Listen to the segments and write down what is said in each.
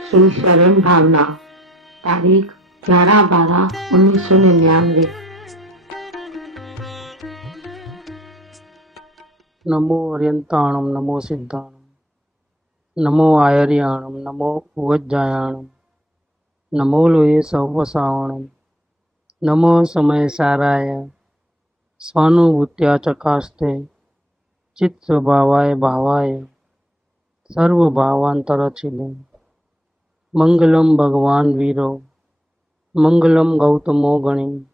श्री शरण भावना, तारीख 11/12/1999। नमो अर्यंताणं नमो सिद्धाणं नमो आयर्याणं नमो उवज्जायाणं नमो लोये सवसावणं नमो समयसाराय स्वानुभूत्या चकास्ते चित्स्वभावाय भावाय सर्वभावांतरचिले मंगलम भगवान वीरो मंगलम गौतमो गणि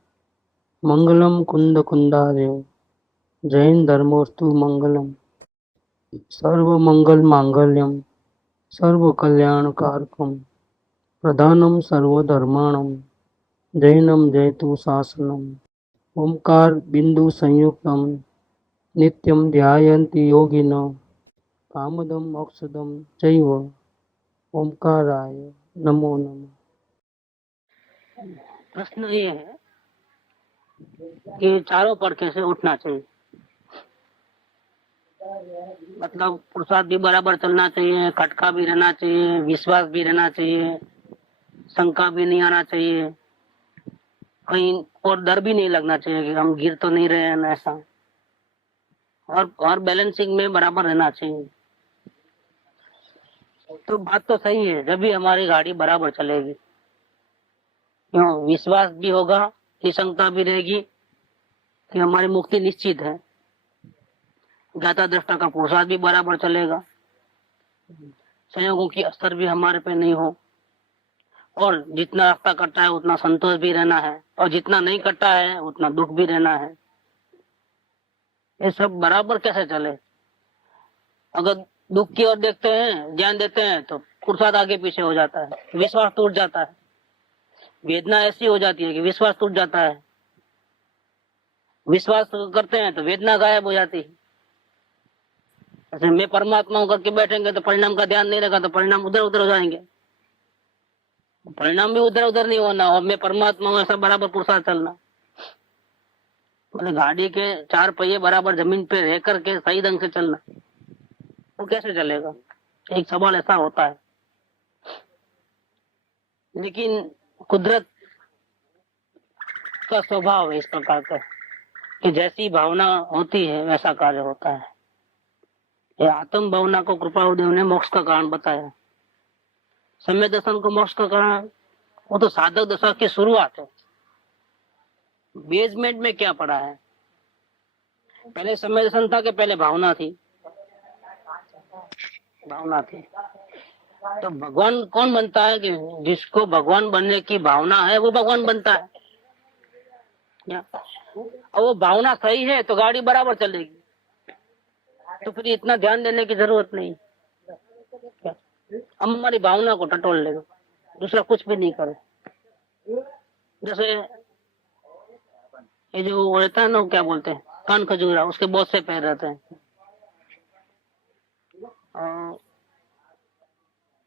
मंगलम कुंद कुंदार्यो जैन धर्मोस्तु मंगलम सर्वमंगल मांगल्यम सर्वकल्याणकारकम प्रधानम सर्वधर्माणम जैनम जयतु शासनम ओंकार बिंदु संयुक्तम नित्यं ध्यायन्ति योगिनो कामदम मोक्षदम चैव ओंकाराय नमो नमः। प्रश्न ये है कि चारों पर कैसे उठना चाहिए। मतलब पुरुषार्थ भी बराबर चलना चाहिए, खटका भी रहना चाहिए, विश्वास भी रहना चाहिए, शंका भी नहीं आना चाहिए, कहीं और डर भी नहीं लगना चाहिए कि हम गिर तो नहीं रहे हैं ना, ऐसा। और बैलेंसिंग में बराबर रहना चाहिए। तो बात तो सही है, जब भी हमारी गाड़ी बराबर चलेगी। क्यों? विश्वास भी होगा, निशंका भी रहेगी कि हमारी मुक्ति निश्चित है। ज्ञाता दृष्टा का पुरुषार्थ भी बराबर चलेगा, संयोगों की असर भी हमारे पे नहीं हो, और जितना रास्ता कटता है उतना संतोष भी रहना है, और जितना नहीं कटता है उतना दुख भी रहना है। ये सब बराबर कैसे चले? अगर दुख की ओर देखते हैं, ध्यान देते हैं, तो पुरुषार्थ आगे पीछे हो जाता है, विश्वास टूट जाता है। वेदना ऐसी हो जाती है कि विश्वास टूट जाता है। विश्वास करते हैं तो वेदना गायब हो जाती है। ऐसे मैं परमात्मा हूं करके बैठेंगे तो परिणाम का ध्यान नहीं रहेगा, तो परिणाम उधर उधर हो जाएंगे। परिणाम भी उधर उधर नहीं होना, और मैं परमात्मा हूं ऐसा बराबर पुरुषार्थ चलना। मतलब गाड़ी के चार पहिए बराबर जमीन पे रह करके सही ढंग से चलना, वो कैसे चलेगा? एक सवाल ऐसा होता है। लेकिन कुदरत का स्वभाव है इस प्रकार का कि जैसी भावना होती है वैसा कार्य होता है। ये आत्म भावना को कृपादेव ने मोक्ष का कारण बताया। सम्यक दर्शन को मोक्ष का कारण, वो तो साधक दशा की शुरुआत है। बेसमेंट में क्या पड़ा है? पहले सम्यक दर्शन था कि पहले भावना थी? भावना थी। तो भगवान कौन बनता है? कि जिसको भगवान बनने की भावना है वो भगवान बनता है। और वो भावना सही है तो गाड़ी बराबर चलेगी, तो फिर इतना ध्यान देने की जरूरत नहीं। हम हमारी भावना को टटोल लेंगे, दूसरा कुछ भी नहीं करे। जैसे ये जो रहता है ना, क्या बोलते हैं, कान खजूरा, उसके बहुत से पैर रहते हैं।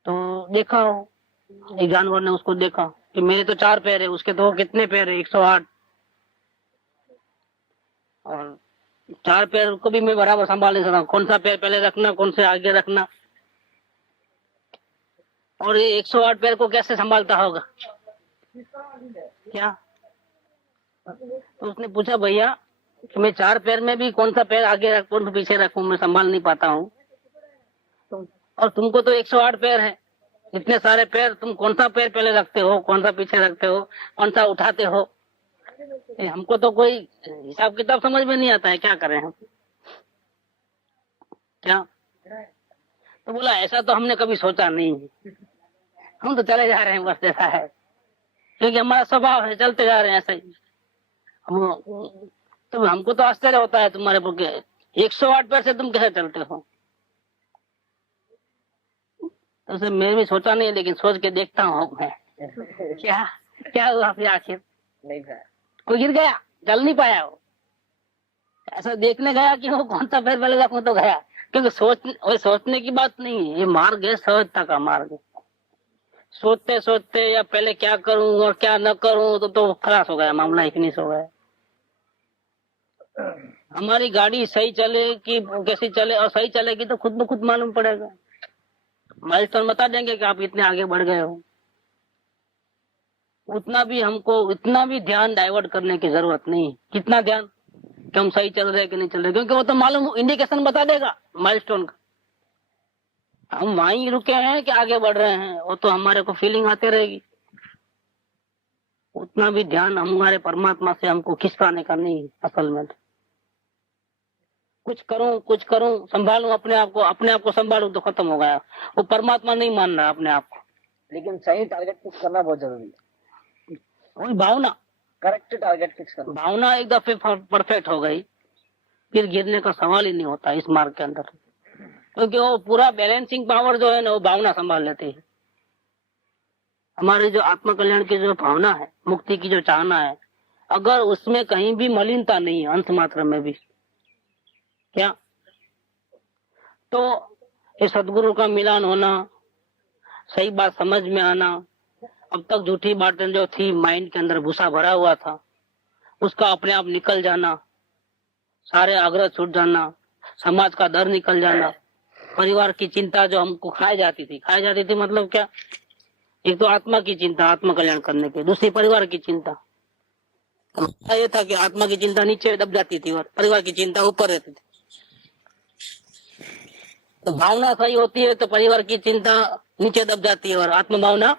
तो देखा हो, एक जानवर ने उसको देखा कि मेरे तो 4 पैर है, उसके तो कितने पैर है? 108। और 4 पैर को भी मैं बराबर संभाल नहीं सकता, कौन सा पैर पहले रखना, कौन से आगे रखना। और ये 108 पैर को कैसे संभालता होगा? क्या? तो उसने पूछा, भैया कि मैं 4 पैर में भी कौन सा पैर आगे रख, कौन सा पीछे रखूं, मैं संभाल नहीं पाता हूँ। और तुमको तो 108 पैर है, इतने सारे पैर, तुम कौन सा पैर पहले रखते हो, कौन सा पीछे रखते हो, कौन सा उठाते हो? हमको तो कोई हिसाब किताब समझ में नहीं आता है, क्या करें हम? क्या? तो बोला, ऐसा तो हमने कभी सोचा नहीं, हम तो चले जा रहे हैं, बस ऐसा है, क्योंकि हमारा स्वभाव है, चलते जा रहे हैं ऐसा ही। तो हमको तो आश्चर्य होता है तुम्हारे पर, 108 पैर से तुम कैसे चलते हो? तो मैंने भी सोचा नहीं, लेकिन सोच के देखता हूँ मैं। क्या क्या हुआ फिर? आखिर नहीं गया, कोई गिर गया, चल नहीं पाया वो। ऐसा देखने गया कि वो कौन सा पैर पहले रखूं, तो गया। क्योंकि सोचने की बात नहीं है, ये मार्ग है, सहजता का मार्ग है। सोचते सोचते या पहले क्या करूं और क्या न करूं, तो खलास हो गया मामला, ही फिनिश हो गया। हमारी गाड़ी सही चले कि कैसी चले, और सही चलेगी तो खुद ब खुद मालूम पड़ेगा। माइलस्टोन बता देंगे कि आप इतने आगे बढ़ गए हो। उतना भी हमको, इतना भी ध्यान डाइवर्ट करने की जरूरत नहीं। कितना ध्यान कि हम सही चल रहे हैं कि नहीं चल रहे, क्योंकि वो तो मालूम, इंडिकेशन बता देगा माइलस्टोन का। हम वहीं रुके हैं कि आगे बढ़ रहे हैं, वो तो हमारे को फीलिंग आते रहेगी। उतना भी ध्यान हमारे परमात्मा से हमको खिसकाने का नहीं है असल में। कुछ करूं संभालूं अपने आप को संभालूं तो खत्म हो गया। वो परमात्मा नहीं मान रहा अपने आप को। लेकिन सही टारगेट फिक्स करना बहुत जरूरी है। वही भावना, करेक्ट टारगेट फिक्स करना। भावना एक दफे परफेक्ट हो गई, फिर गिरने का सवाल ही नहीं होता इस मार्ग के अंदर, क्योंकि वो पूरा बैलेंसिंग पावर जो है ना, वो भावना संभाल लेती है। हमारी जो आत्म कल्याण की जो भावना है, मुक्ति की जो चाहना है, अगर उसमें कहीं भी मलिनता नहीं है, अंश मात्र में भी क्या, तो ये सदगुरु का मिलान होना, सही बात समझ में आना, अब तक झूठी बातें जो थी माइंड के अंदर भूसा भरा हुआ था, उसका अपने आप निकल जाना, सारे आग्रह छूट जाना, समाज का डर निकल जाना, परिवार की चिंता जो हमको खाई जाती थी मतलब क्या, एक तो आत्मा की चिंता, आत्म कल्याण करने की, दूसरी परिवार की चिंता। ये था कि आत्मा की चिंता नीचे दब जाती थी और परिवार की चिंता ऊपर रहती थी। तो भावना सही होती है तो परिवार की चिंता नीचे दब जाती है और आत्म भावना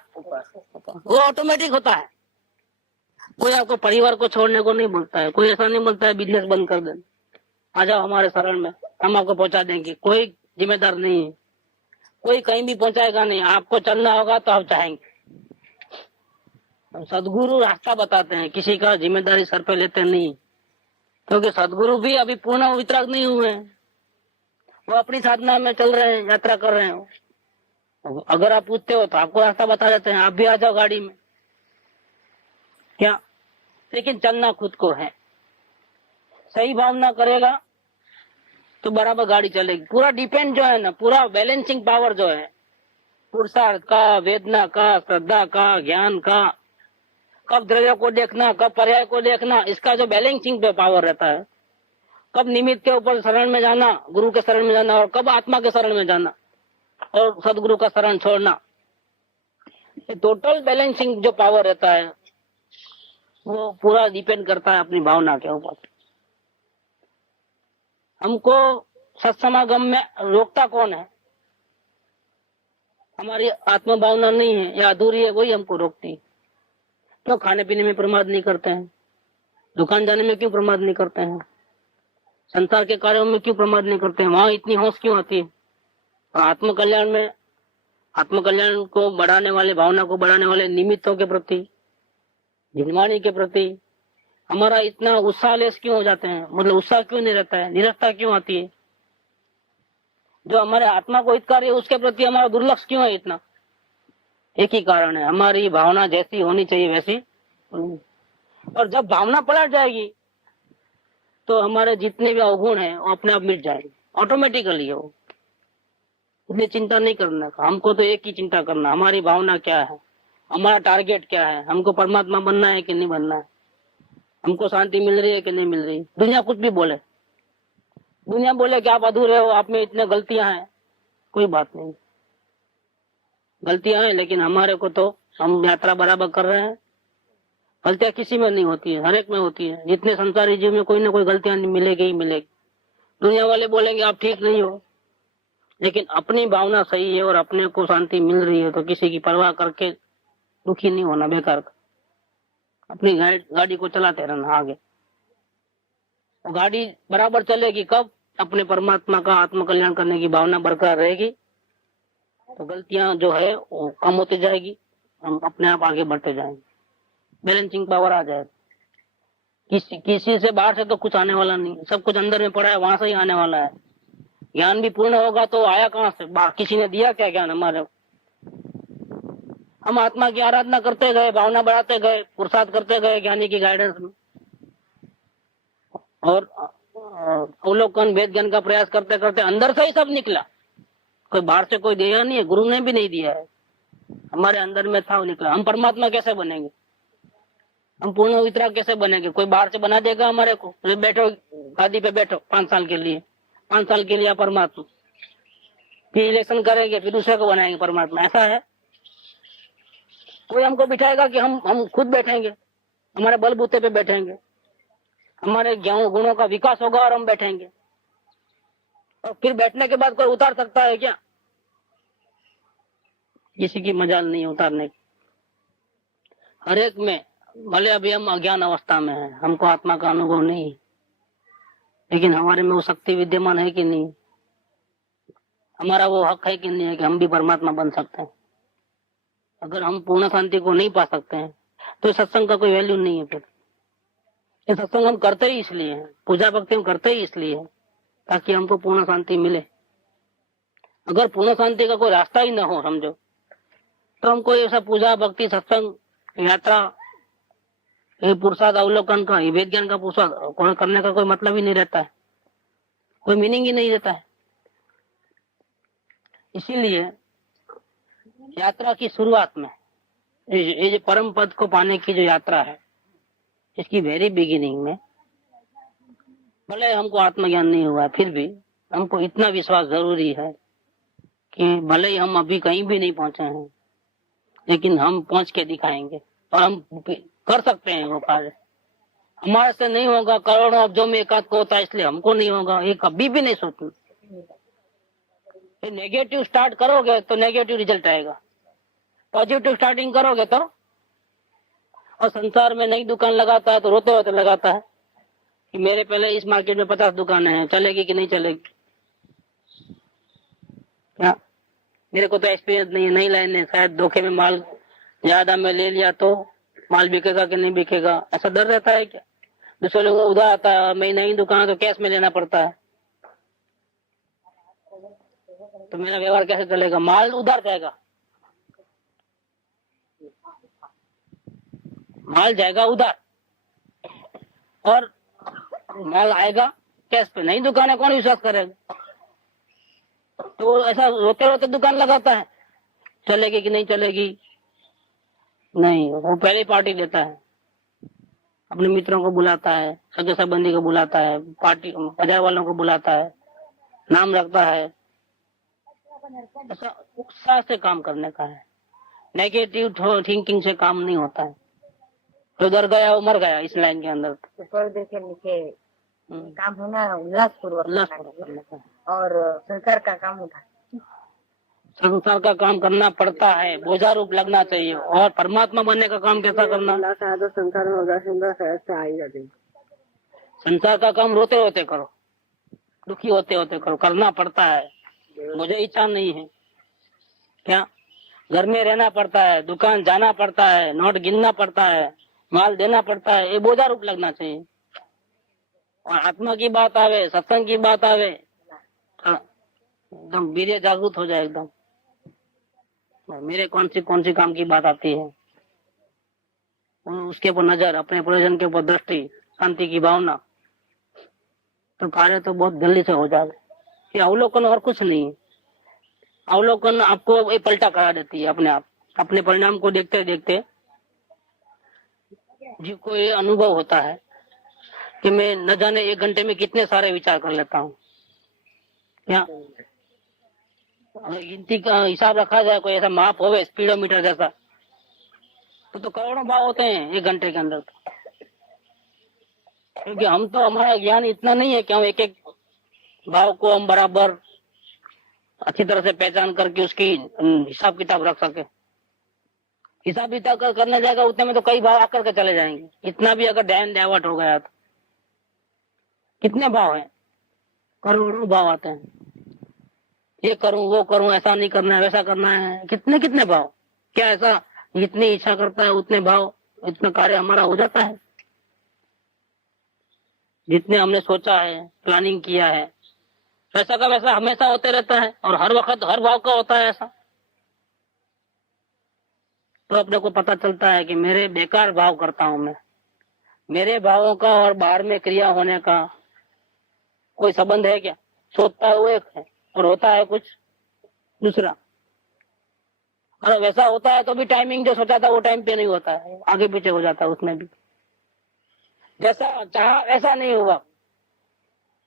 वो ऑटोमेटिक होता है। कोई आपको परिवार को छोड़ने को नहीं बोलता है, कोई ऐसा नहीं बोलता है बिजनेस बंद कर दे, आ जाओ हमारे शरण में, हम आपको पहुंचा देंगे। कोई जिम्मेदार नहीं है, कोई कहीं भी पहुंचाएगा नहीं, आपको चलना होगा तो आप चाहेंगे। सदगुरु रास्ता बताते हैं, किसी का जिम्मेदारी सर पे लेते नहीं, क्योंकि सदगुरु भी अभी पूर्ण वितराग नहीं हुए हैं, वो अपनी साधना में चल रहे हैं, यात्रा कर रहे हैं। अगर आप पूछते हो तो आपको रास्ता बता देते हैं, आप भी आ जाओ गाड़ी में क्या, लेकिन चलना खुद को है। सही भावना करेगा तो बराबर गाड़ी चलेगी। पूरा डिपेंड जो है ना, पूरा बैलेंसिंग पावर जो है, पुरुषार्थ का, वेदना का, श्रद्धा का, ज्ञान का, कब द्रव्य को देखना, कब पर्याय को देखना, इसका जो बैलेंसिंग पे पावर रहता है, कब निमित्त के ऊपर शरण में जाना, गुरु के शरण में जाना, और कब आत्मा के शरण में जाना और सदगुरु का शरण छोड़ना, ये टोटल बैलेंसिंग जो पावर रहता है वो पूरा डिपेंड करता है अपनी भावना के ऊपर। हमको सत्समागम में रोकता कौन है? हमारी आत्म भावना नहीं है या अधूरी है, वही हमको रोकती है। क्यों खाने पीने में प्रमाद नहीं करते हैं, दुकान जाने में क्यों प्रमाद नहीं करते हैं, संसार के कार्यों में क्यों प्रमाद नहीं करते हैं, वहां इतनी होश क्यों आती है? और आत्म कल्याण में, आत्म कल्याण को बढ़ाने वाले, भावना को बढ़ाने वाले निमित्तों के प्रति, जिनवाणी के प्रति हमारा इतना उत्साह लेस क्यों हो जाते हैं, मतलब उत्साह क्यों नहीं रहता है, निरस्ता क्यों आती है? जो हमारे आत्मा को हितकारी है उसके प्रति हमारा दुर्लक्ष्य क्यों है इतना? एक ही कारण है, हमारी भावना जैसी होनी चाहिए वैसी। और जब भावना पलट जाएगी तो हमारे जितने भी अवगुण हैं वो अपने आप मिट जाएंगे ऑटोमेटिकली। वो इतनी चिंता नहीं करने का, हमको तो एक ही चिंता करना, हमारी भावना क्या है, हमारा टारगेट क्या है, हमको परमात्मा बनना है कि नहीं बनना है, हमको शांति मिल रही है कि नहीं मिल रही। दुनिया कुछ भी बोले, दुनिया बोले कि आप अधूरे हो, आप में इतने गलतियां हैं, कोई बात नहीं, गलतियां हैं, लेकिन हमारे को तो हम यात्रा बराबर कर रहे हैं। गलतियां किसी में नहीं होती है, हर एक में होती है। जितने संसारी जीव में कोई ना कोई गलतियां मिलेगी ही मिलेगी। दुनिया वाले बोलेंगे आप ठीक नहीं हो, लेकिन अपनी भावना सही है और अपने को शांति मिल रही है तो किसी की परवाह करके दुखी नहीं होना, बेकार का अपनी गाड़ी को चलाते रहना आगे। वो गाड़ी बराबर चलेगी कब? अपने परमात्मा का आत्म कल्याण करने की भावना बरकरार रहेगी तो गलतियां जो है वो कम होती जाएगी, हम अपने आप आगे बढ़ते जाएंगे, बैलेंसिंग पावर आ जाएगा। किसी से बाहर से तो कुछ आने वाला नहीं, सब कुछ अंदर में पड़ा है, वहां से ही आने वाला है। ज्ञान भी पूर्ण होगा तो आया कहाँ से? किसी ने दिया क्या ज्ञान हमारे? हम आत्मा की आराधना करते गए, भावना बढ़ाते गए, पुरुषार्थ करते गए ज्ञानी की गाइडेंस में, और अवलोकन वेद ज्ञान का प्रयास करते करते अंदर से ही सब निकला। कोई बाहर से कोई दिया नहीं है, गुरु ने भी नहीं दिया है, हमारे अंदर में था वो निकला। हम परमात्मा कैसे बनेंगे, हम पूर्ण वितराग कैसे बनेंगे? कोई बाहर से बना देगा हमारे को? बैठो गादी पे बैठो 5 साल के लिए, 5 साल के लिए परमात्मा, फिर इलेक्शन करेंगे, फिर दूसरे को बनाएंगे परमात्मा, ऐसा है? कोई हमको बिठाएगा कि हम खुद बैठेंगे, हमारे बलबूते पे बैठेंगे, हमारे गुणों का विकास होगा और हम बैठेंगे, और फिर बैठने के बाद कोई उतार सकता है क्या? किसी की मजाल नहीं उतारने की। हर एक में, भले अभी हम अज्ञान अवस्था में हैं, हमको आत्मा का अनुभव नहीं है, लेकिन हमारे में वो शक्ति विद्यमान है कि नहीं, हमारा वो हक है कि नहीं है कि हम भी परमात्मा बन सकते हैं। अगर हम पूर्ण शांति को नहीं पा सकते हैं तो सत्संग का कोई वैल्यू नहीं है। फिर ये सत्संग हम करते ही इसलिए हैं, पूजा भक्ति हम करते ही इसलिए है ताकि हमको पूर्ण शांति मिले। अगर पूर्ण शांति का कोई रास्ता ही ना हो समझो, तो हम कोई ऐसा पूजा भक्ति सत्संग यात्रा ये पुरुषार्थ अवलोकन का वेद ज्ञान का पुरुषार्थ करने का कोई मतलब ही नहीं रहता है, कोई मीनिंग ही नहीं रहता है। इसीलिए यात्रा की शुरुआत में ये जो परम पद को पाने की जो यात्रा है, इसकी वेरी बिगिनिंग में भले हमको आत्मज्ञान नहीं हुआ, फिर भी हमको इतना विश्वास जरूरी है कि भले ही हम अभी कहीं भी नहीं पहुंचे हैं, लेकिन हम पहुंच के दिखाएंगे और हम कर सकते हैं वो कार्य। हमारे से नहीं होगा, करोड़ों अब्जों में एकाध को होता है, इसलिए हमको नहीं होगा, ये कभी भी नहीं सोचना। नेगेटिव स्टार्ट करोगे तो नेगेटिव रिजल्ट आएगा, पॉजिटिव स्टार्टिंग करोगे तो। और संसार में नई दुकान लगाता है तो रोते रोते लगाता है कि मेरे पहले इस मार्केट में 50 दुकानें हैं, चलेगी कि नहीं चलेगी, क्या मेरे को तो एक्सपीरियंस नहीं है, नहीं लेने, शायद धोखे में माल ज्यादा में ले लिया तो माल बिकेगा कि नहीं बिकेगा, ऐसा डर रहता है क्या? दूसरे लोगों को उधार आता है, मैं नई दुकान है तो कैश में लेना पड़ता है, तो मेरा व्यवहार कैसे चलेगा? माल उधार जाएगा, माल जाएगा उधार और माल आएगा कैश पे। नई दुकान है, कौन विश्वास करेगा? तो ऐसा रोते रोते दुकान लगाता है, चलेगी कि नहीं चलेगी, नहीं, वो पहले पार्टी लेता है, अपने मित्रों को बुलाता है, सगे संबंधी को बुलाता है, पार्टी बाजार वालों को बुलाता है, नाम रखता है। ऐसा उत्साह से काम करने का है, नेगेटिव थिंकिंग से काम नहीं होता है। तो उधर गया वो मर गया इस लाइन के अंदर। ऊपर देखे नीचे काम होना उल्लास पूर्वक करने का, और सरकार का काम होता है, संसार का काम करना पड़ता है, बोझा रूप लगना चाहिए। और परमात्मा बनने का काम कैसा करना? संसार में होगा सुंदर आई जाती। संसार का काम रोते रोते करो, दुखी होते होते करो, करना पड़ता है। मुझे इच्छा नहीं है क्या? घर में रहना पड़ता है, दुकान जाना पड़ता है, नोट गिनना पड़ता है, माल देना पड़ता है, ये बोझा रूप लगना चाहिए। और आत्मा की बात आवे, सत्संग की बात आवे, एकदम वीर्य जागृत हो जाए एकदम। मेरे कौन सी काम की बात आती है, उसके ऊपर नजर, अपने प्रयोजन के ऊपर दृष्टि, शांति की भावना, तो कार्य तो बहुत जल्दी से हो जाए। ये अवलोकन और कुछ नहीं है। अवलोकन आपको ये पलटा करा देती है अपने आप। अपने परिणाम को देखते देखते जिसको ये अनुभव होता है कि मैं न जाने 1 घंटे में कितने सारे विचार कर लेता हूँ, क्या गिनती का हिसाब रखा जाए, कोई ऐसा माप होवे स्पीडोमीटर जैसा, तो करोड़ों भाव होते हैं 1 घंटे के अंदर। क्योंकि हम तो, हमारा ज्ञान इतना नहीं है कि हम एक एक भाव को हम बराबर अच्छी तरह से पहचान करके उसकी हिसाब किताब रख सके। हिसाब किताब करने जाएगा उतने में तो कई भाव आकर के चले जाएंगे। इतना भी अगर ध्यान डाइवर्ट हो गया तो कितने भाव हैं? करोड़ों भाव आते हैं। ये करूं, वो करूं, ऐसा नहीं करना है, वैसा करना है, कितने कितने भाव। क्या ऐसा जितनी इच्छा करता है उतने भाव, इतना कार्य हमारा हो जाता है? जितने हमने सोचा है, प्लानिंग किया है, वैसा का वैसा हमेशा होते रहता है और हर वक्त हर भाव का होता है ऐसा। तो अपने को पता चलता है कि मेरे बेकार भाव करता हूं मैं, मेरे भावों का और बाहर में क्रिया होने का कोई संबंध है क्या? सोचता है वो एक है और होता है कुछ दूसरा। और वैसा होता है तो भी टाइमिंग जो सोचा था वो टाइम पे नहीं होता है, आगे पीछे हो जाता है उसमें भी। जैसा चाहा वैसा नहीं हुआ,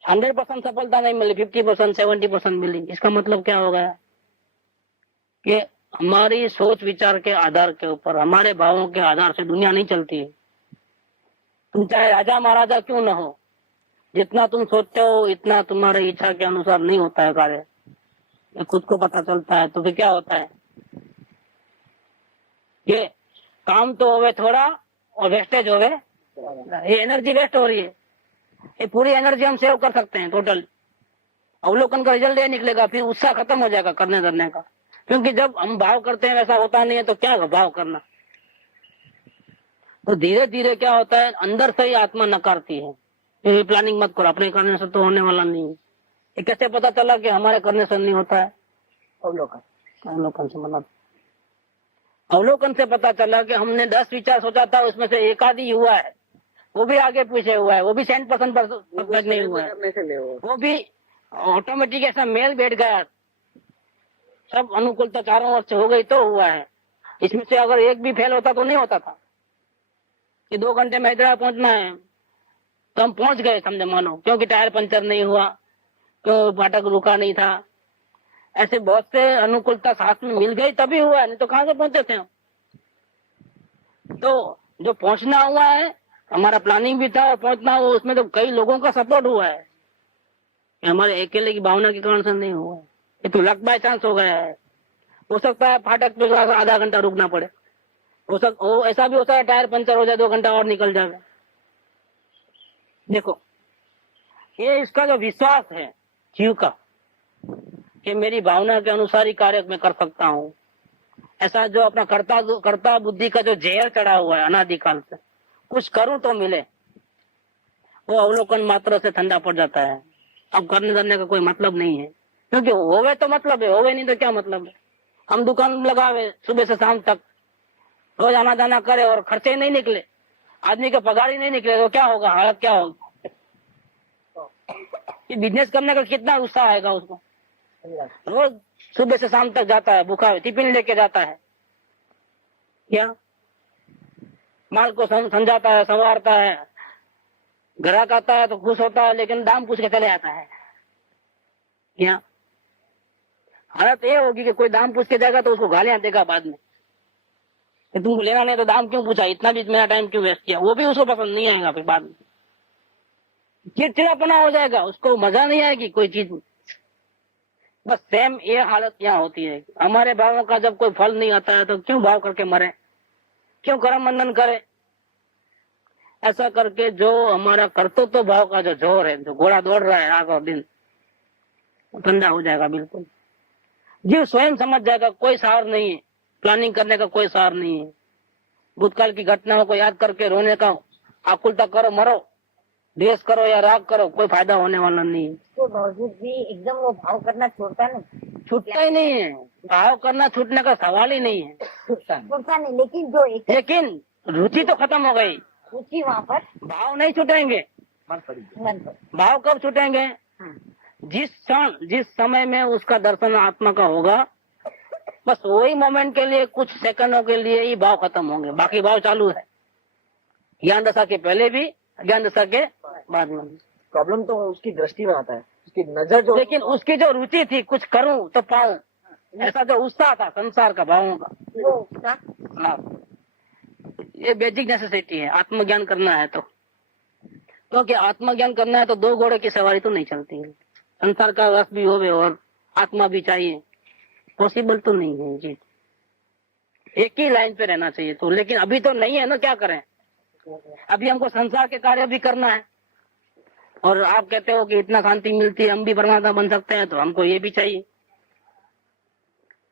100% सफलता नहीं मिली, 50% 70% मिली। इसका मतलब क्या हो गया कि हमारी सोच विचार के आधार के ऊपर, हमारे भावों के आधार से दुनिया नहीं चलती है। तुम चाहे राजा महाराजा क्यों न हो, जितना तुम सोचते हो इतना तुम्हारी इच्छा के अनुसार नहीं होता है कार्य, ये खुद को पता चलता है। तो फिर क्या होता है कि काम तो होवे थोड़ा और वेस्टेज होवे, ये एनर्जी वेस्ट हो रही है। ये पूरी एनर्जी हम सेव कर सकते हैं टोटल। अवलोकन का रिजल्ट ये निकलेगा, फिर उत्साह खत्म हो जाएगा करने धरने का। क्योंकि जब हम भाव करते हैं वैसा होता नहीं है, तो क्या भाव करना। तो धीरे धीरे क्या होता है, अंदर से ही आत्मा नकारती है, ये प्लानिंग मत करो, अपने करने से तो होने वाला नहीं है। ये कैसे पता चला कि हमारे करने से नहीं होता है? अवलोकन से मतलब, अवलोकन से पता चला कि हमने 10 विचार सोचा था, उसमें से एक आधी हुआ है, वो भी आगे पीछे हुआ है, वो भी 100% परफेक्ट नहीं हुआ है, वो भी ऑटोमेटिक ऐसा मेल बैठ गया, सब अनुकूलता चारों ओर से हो गई तो हुआ है। इसमें से अगर एक भी फेल होता तो नहीं होता था कि 2 घंटे में हैदराबाद पहुंचना है, तो हम पहुंच गए समझे मानो, क्योंकि टायर पंचर नहीं हुआ, क्यों फाटक रुका नहीं था। ऐसे बहुत से अनुकूलता साथ में मिल गई तभी हुआ है, नहीं तो कहां से पहुंचे थे हम। तो जो पहुंचना हुआ है, हमारा प्लानिंग भी था और पहुंचना हुआ, उसमें तो कई लोगों का सपोर्ट हुआ है, हमारे अकेले की भावना के कारण से नहीं हुआ है। ये तो लक बाय चांस हो गया है। हो सकता है फाटक पे आधा घंटा रुकना पड़े, ऐसा भी होता है टायर पंचर हो जाए, 2 घंटा और निकल जाए। देखो, ये इसका जो विश्वास है जीव का कि मेरी भावना के अनुसार ही कार्य मैं कर सकता हूँ, ऐसा जो अपना कर्ता बुद्धि का जो जहर चढ़ा हुआ है अनादिकाल से, कुछ करूं तो मिले, वो अवलोकन मात्र से ठंडा पड़ जाता है। अब करने धरने का कोई मतलब नहीं है, क्योंकि होवे तो मतलब है, होवे नहीं तो क्या मतलब है। हम दुकान लगावे सुबह से शाम तक, रोज आना जाना करे और खर्चे नहीं निकले, आदमी का पगार ही नहीं निकले, तो क्या होगा, हालत क्या होगी। ये बिजनेस करने का कितना उत्साह आएगा उसको, रोज सुबह से शाम तक जाता है, भूखा टिफिन लेके जाता है, क्या माल को समझाता है, संवारता है, ग्राहक आता है तो खुश होता है, लेकिन दाम पूछ के चले आता है। क्या हालत ये होगी कि कोई दाम पूछ के जाएगा तो उसको गालियां देगा बाद में कि तुमको लेना नहीं तो दाम क्यों पूछा, इतना भी मेरा टाइम क्यों वेस्ट किया। वो भी उसको पसंद नहीं आएगा, फिर बाद में चिड़चिड़ापना हो जाएगा, उसको मजा नहीं आएगी कोई चीज में। बस सेम ये हालत यहाँ होती है। हमारे भावों का जब कोई फल नहीं आता है तो क्यों भाव करके मरे, क्यों कर्म बंधन करे। ऐसा करके जो हमारा कर्तव्य भाव का जो जोर है, जो घोड़ा दौड़ रहा है रात और दिन, वो ठंडा हो जाएगा बिल्कुल। जीव स्वयं समझ जाएगा कोई सार नहीं है, प्लानिंग करने का कोई सार नहीं है। भूतकाल की घटनाओं को याद करके रोने का आकुलता करो, मरो, द्वेष करो या राग करो, कोई फायदा होने वाला नहीं है। तो बावजूद भी एकदम वो भाव करना छोड़ता नहीं, छूटता ही नहीं है, भाव करना छूटने का सवाल ही नहीं है। छोड़ता नहीं, लेकिन जो एक लेकिन रुचि तो खत्म हो गई, रुचि वहाँ पर भाव नहीं छूटेंगे। मन पर भाव कब छूटेंगे? जिस क्षण जिस समय में उसका दर्शन आत्मा का होगा, बस वही मोमेंट के लिए, कुछ सेकंडों के लिए ही भाव खत्म होंगे, बाकी भाव चालू है। ज्ञान दशा के पहले भी, ज्ञान दशा के बाद में। प्रॉब्लम तो उसकी दृष्टि में आता है, उसकी नजर जो, लेकिन उसकी जो रुचि थी, कुछ करूं तो पाऊं, ऐसा जो उत्साह था संसार का, भावों का, वो उसका हाँ, ये बेसिक नेसेसिटी है आत्मज्ञान करना है तो। क्योंकि आत्मज्ञान करना है तो 2 घोड़े की सवारी तो नहीं चलती है। संसार का रस भी होवे और आत्मा भी चाहिए, पॉसिबल तो नहीं है जी। एक ही लाइन पे रहना चाहिए तो, लेकिन अभी तो नहीं है ना, क्या करें। अभी हमको संसार के कार्य भी करना है, और आप कहते हो कि इतना शांति मिलती है, हम भी परमात्मा बन सकते हैं, तो हमको ये भी चाहिए।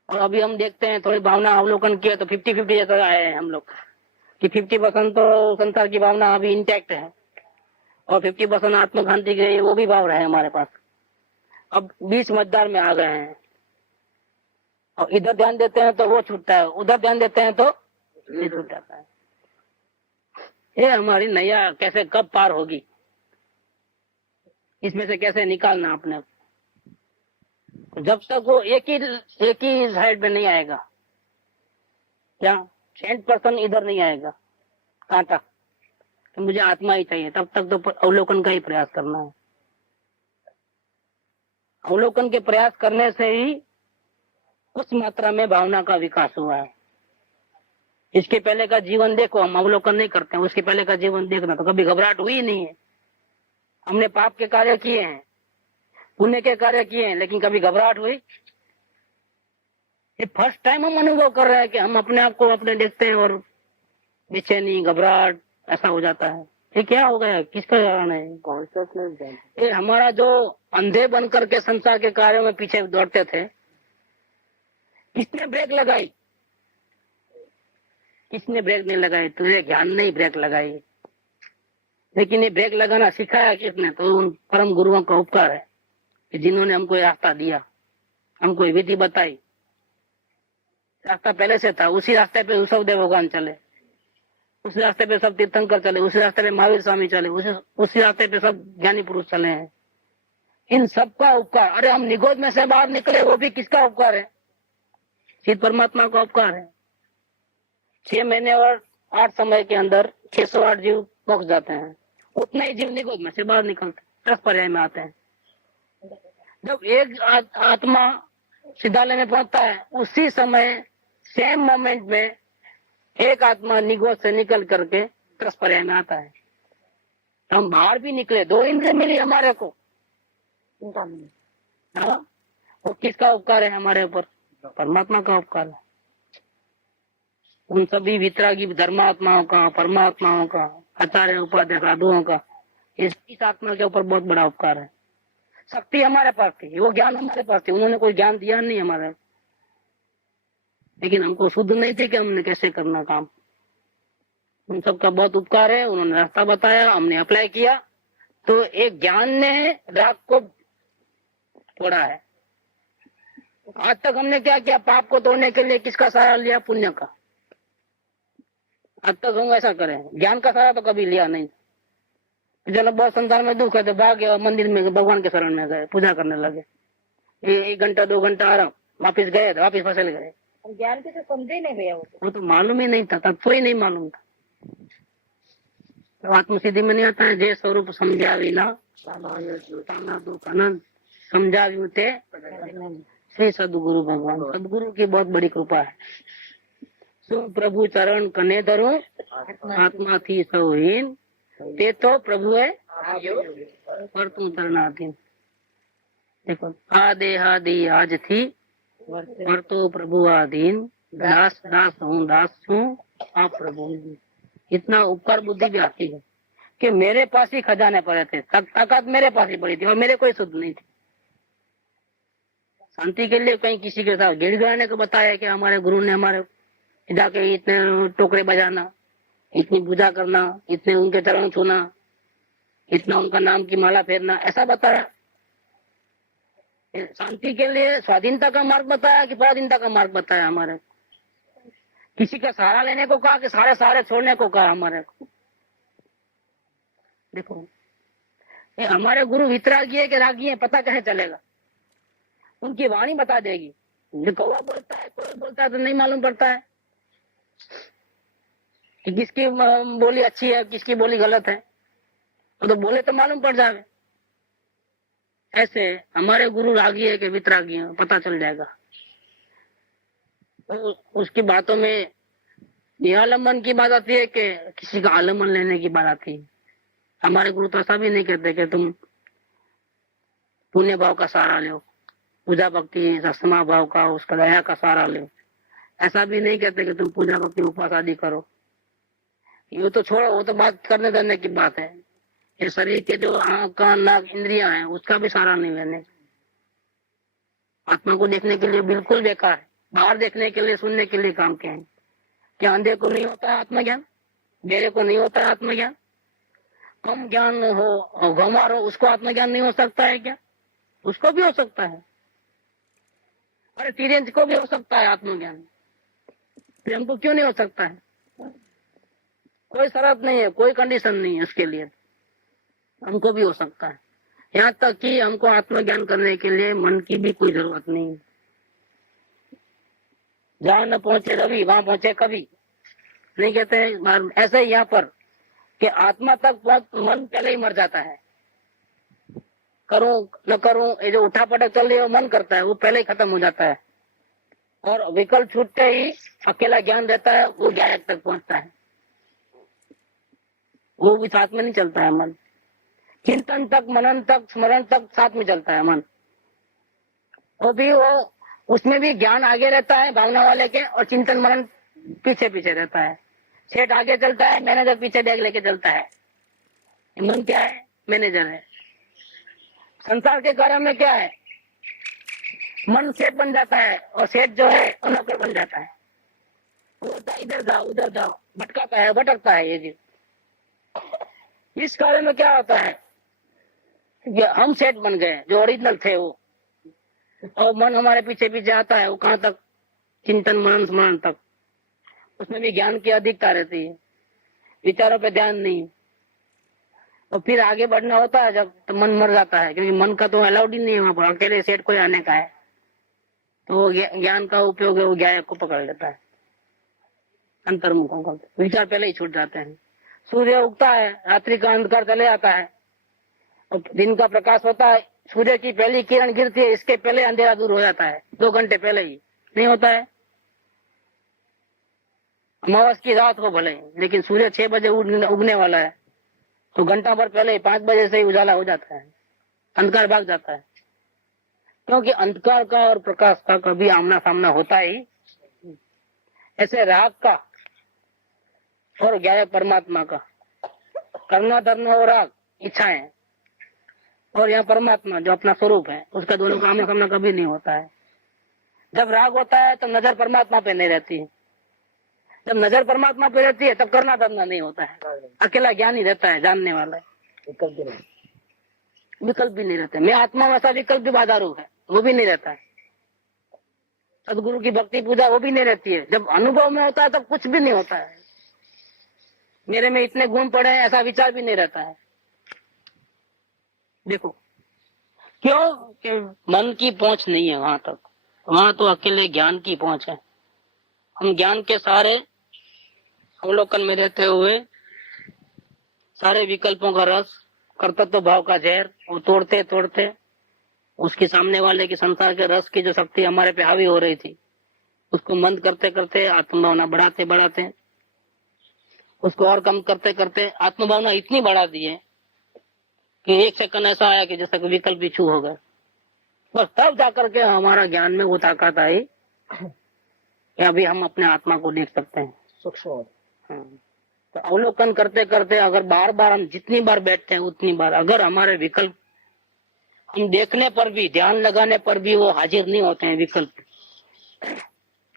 और अभी हम देखते हैं, थोड़ी भावना अवलोकन किया तो 50-50 जैसा आए हैं हम लोग कि 50% तो संसार की भावना अभी इंटैक्ट है और 50% आत्म शांति के वो भी भाव रहे हमारे पास। अब 20 मतदार में आ गए हैं, और इधर ध्यान देते हैं तो वो छूटता है, उधर ध्यान देते हैं तो ये छूट जाता है। ये हमारी नैया कैसे कब पार होगी, इसमें से कैसे निकालना अपने को। जब तक वो एक ही साइड पे नहीं आएगा, क्या 100% इधर नहीं आएगा, कहाँ तक, तो मुझे आत्मा ही चाहिए, तब तक तो अवलोकन का ही प्रयास करना है। अवलोकन के प्रयास करने से ही कुछ मात्रा में भावना का विकास हुआ है। इसके पहले का जीवन देखो, हम अवलोकन नहीं करते हैं, उसके पहले का जीवन देखना तो कभी घबराहट हुई ही नहीं है। हमने पाप के कार्य किए हैं, पुण्य के कार्य किए हैं, लेकिन कभी घबराहट हुई? ये फर्स्ट टाइम हम अनुभव कर रहे हैं कि हम अपने आप को अपने देखते हैं और बेचैनी, घबराहट ऐसा हो जाता है। ये क्या हो गया? किसका कारण है? कॉन्शियसनेस। ये हमारा जो अंधे बन करके संसार के कार्यों में पीछे दौड़ते थे, किसने ब्रेक लगाई? किसने ब्रेक नहीं लगाई? तुझे ज्ञान नहीं ब्रेक लगाई। लेकिन ये ब्रेक लगाना सिखाया किसने? तो उन परम गुरुओं का उपकार है कि जिन्होंने हमको रास्ता दिया, हमको विधि बताई। रास्ता पहले से था, उसी रास्ते पे ऋषभदेव भगवान चले, उसी रास्ते पे सब तीर्थंकर चले, उसी रास्ते पे महावीर स्वामी चले, उसी रास्ते पे सब ज्ञानी पुरुष चले हैं। इन सबका उपकार। अरे हम निगोद में से बाहर निकले, वो भी किसका उपकार है? सिद्ध परमात्मा का उपकार है। 6 महीने और 8 समय के अंदर 608 जीव पहुंच जाते हैं। उतने ही जीव निगोद में से बाहर निकलते, 10 पर्याय में आते हैं। जब एक आत्मा सिद्धालय में पहुंचता है, उसी समय सेम मोमेंट में एक आत्मा निगोद से निकल करके 10 पर्याय में आता है। हम बाहर भी निकले, 2 इंद्रिय मिली हमारे को। हाँ, वो किसका उपकार है हमारे ऊपर? परमात्मा का उपकार है। उन सभी वितरागी धर्मात्माओं का, परमात्माओं का, आचार्य उपाध्याय साधुओं का इस आत्मा के ऊपर बहुत बड़ा उपकार है। शक्ति हमारे पास थी, वो ज्ञान हमारे पास थी, उन्होंने कोई ज्ञान दिया नहीं हमारे, लेकिन हमको शुद्ध नहीं थे कि हमने कैसे करना काम। उन सबका बहुत उपकार है। उन्होंने रास्ता बताया, हमने अप्लाई किया, तो एक ज्ञान ने राग को तोड़ा है। आज तक हमने क्या किया? पाप को तोड़ने के लिए किसका सहारा लिया? पुण्य का। आज तक हम ऐसा करें, ज्ञान का सहारा तो कभी लिया नहीं। चलो बहुत संसार में दुख है तो भाग गए, मंदिर में भगवान के शरण में गए, पूजा करने लगे, 1 घंटा 2 घंटा आराम, वापिस गए तो वापिस फसल गए। ज्ञान के तो समझे नहीं भैया, वो तो मालूम ही नहीं था, तत्व ही नहीं मालूम था। तो आत्मसिद्धि में नहीं आता है, जय स्वरूप समझा विना दुख अनंत समझा थे श्री सदगुरु भगवान। सदगुरु की बहुत बड़ी कृपा है। सो प्रभु चरण कने धरो, आत्मा थी सौहीन, ते तो प्रभु है पर तू चरणाधीन। देखो, आदे आदि आज थी पर तो प्रभु आधीन, दास दास हूँ दास हूँ आप प्रभु। इतना उपकार बुद्धि भी आती है कि मेरे पास ही खजाने पड़े थे, ताकत मेरे पास ही पड़ी थी और मेरे कोई शुद्ध नहीं थी। शांति के लिए कहीं किसी के साथ गिड़गिड़ाने को बताया कि हमारे गुरु ने हमारे जाके इतने टोकरे बजाना, इतनी पूजा करना, इतने उनके चरण छूना, इतना उनका नाम की माला फेरना, ऐसा बताया। शांति के लिए स्वाधीनता का मार्ग बताया कि पराधीनता का मार्ग बताया हमारे? किसी का सहारा लेने को कहा कि सारे सहारे छोड़ने को कहा हमारे को? देखो, ये हमारे गुरु वितरागी है कि रागी है पता कैसे चलेगा? उनकी वाणी बता देगी। जो कौवा बोलता है, कोई बोलता है तो नहीं मालूम पड़ता है कि किसकी बोली अच्छी है, किसकी बोली गलत है। वो तो बोले तो मालूम पड़ जाए। ऐसे हमारे गुरु रागी है कि वितरागी है पता चल जाएगा। तो उसकी बातों में निरालंबन की बात आती है कि किसी का आलम्बन लेने की बात आती है। हमारे गुरु तो ऐसा भी नहीं कहते कि तुम पुण्य भाव का सहारा लो, पूजा भक्ति सत्समा भाव का, उसका दया का सहारा लो। ऐसा भी नहीं कहते कि तुम पूजा भक्ति उपवास आदि करो। ये तो छोड़ो, वो तो बात करने देने की बात है। ये शरीर के जो आँख कान नाक इंद्रियां हैं उसका भी सहारा नहीं लेने। आत्मा को देखने के लिए बिल्कुल बेकार है। बाहर देखने के लिए, सुनने के लिए काम के हैं। क्या अंधे को नहीं होता है आत्मज्ञान? मेरे को नहीं होता है आत्मज्ञान? कम ज्ञान हो, गंवार हो, उसको आत्मज्ञान नहीं हो सकता है क्या? उसको भी हो सकता है। अरे तिरंज को भी हो सकता है आत्मज्ञान, फिर हमको क्यों नहीं हो सकता है? कोई शर्त नहीं है, कोई कंडीशन नहीं है उसके लिए, हमको भी हो सकता है। यहाँ तक कि हमको आत्मज्ञान करने के लिए मन की भी कोई जरूरत नहीं है। जहाँ न पहुंचे रवि वहां पहुंचे कवि नहीं कहते हैं। ऐसे ही यहाँ पर कि आत्मा तक मन पहले ही मर जाता है। करूं न करूं, ये जो उठा पटक चल रही है वो मन करता है, वो पहले ही खत्म हो जाता है। और विकल्प छूटते ही अकेला ज्ञान रहता है, वो ज्ञान तक पहुंचता है, वो भी साथ में नहीं चलता है मन। चिंतन तक, मनन तक, स्मरण तक साथ में चलता है मन। वो भी वो उसमें भी ज्ञान आगे रहता है भावना वाले के, और चिंतन मनन पीछे पीछे रहता है। सेठ आगे चलता है, मैनेजर पीछे बैग लेके चलता है। मन क्या है? मैनेजर है। संसार के कार्य में क्या है? मन सेठ बन जाता है और सेठ जो है नौकर बन जाता है। वो होता है इधर जाओ उधर जाओ, भटकाता है, भटकता है ये जीव। इस कार्य में क्या होता है? हम सेठ बन गए जो ओरिजिनल थे वो, और मन हमारे पीछे पीछे आता है। वो कहाँ तक? चिंतन मनन स्मरण तक। उसमें भी ज्ञान की अधिकता रहती है, विचारों पे ध्यान नहीं। और फिर आगे बढ़ना होता है जब, तो मन मर जाता है, क्योंकि मन का तो अलाउड ही नहीं है वहां पर, अकेले सेठ कोई आने का है। तो वो ज्ञान का उपयोग है, वो ज्ञान को पकड़ लेता है, अंतर्मुखों का विचार पहले ही छूट जाते हैं। सूर्य उगता है, रात्रि का अंधकार चले आता है और दिन का प्रकाश होता है। सूर्य की पहली किरण गिरती है, इसके पहले अंधेरा दूर हो जाता है, 2 घंटे पहले ही। नहीं होता है? अमावस की रात हो भले, लेकिन सूर्य 6 बजे उगने वाला है, तो घंटा भर पहले 5 बजे से ही उजाला हो जाता है, अंधकार भाग जाता है। क्योंकि अंधकार का और प्रकाश का कभी आमना सामना होता ही। ऐसे राग का और ज्ञान परमात्मा का, करना धर्म और राग इच्छाएं, और यहाँ परमात्मा जो अपना स्वरूप है, उसका दोनों का आमना सामना कभी नहीं होता है। जब राग होता है तो नजर परमात्मा पे नहीं रहती है, जब नजर परमात्मा पे रहती है तब करना धरना नहीं होता है। अकेला ज्ञान ही रहता है, जानने वाला है, विकल्प भी नहीं रहते। मैं आत्मा वैसा विकल्प भी बाधारू है, वो भी नहीं रहता है। सदगुरु की भक्ति पूजा वो भी नहीं रहती है। जब अनुभव में होता है तब कुछ भी नहीं होता है। मेरे में इतने गुण पड़े हैं ऐसा विचार भी नहीं रहता है। देखो क्यों? कि मन की पहुंच नहीं है वहां तक, वहां तो अकेले ज्ञान की पहुंच है। हम ज्ञान के सारे अवलोकन में रहते हुए सारे विकल्पों का रस, कर्तव्य भाव का जहर वो तोड़ते तोड़ते उसके सामने वाले के संसार के रस की जो शक्ति हमारे पे हावी हो रही थी, उसको मंद करते करते आत्मभावना बढ़ाते बढ़ाते उसको और कम करते करते आत्मभावना इतनी बढ़ा दी है कि 1 सेकंड ऐसा आया कि जैसे विकल्प भी छू हो गए। बस तब जाकर के हमारा ज्ञान में वो ताकत आई कि अभी हम अपने आत्मा को देख सकते हैं सूक्ष्म। तो अवलोकन करते करते अगर बार बार हम जितनी बार बैठते हैं उतनी बार अगर हमारे विकल्प, हम देखने पर भी, ध्यान लगाने पर भी वो हाजिर नहीं होते हैं विकल्प,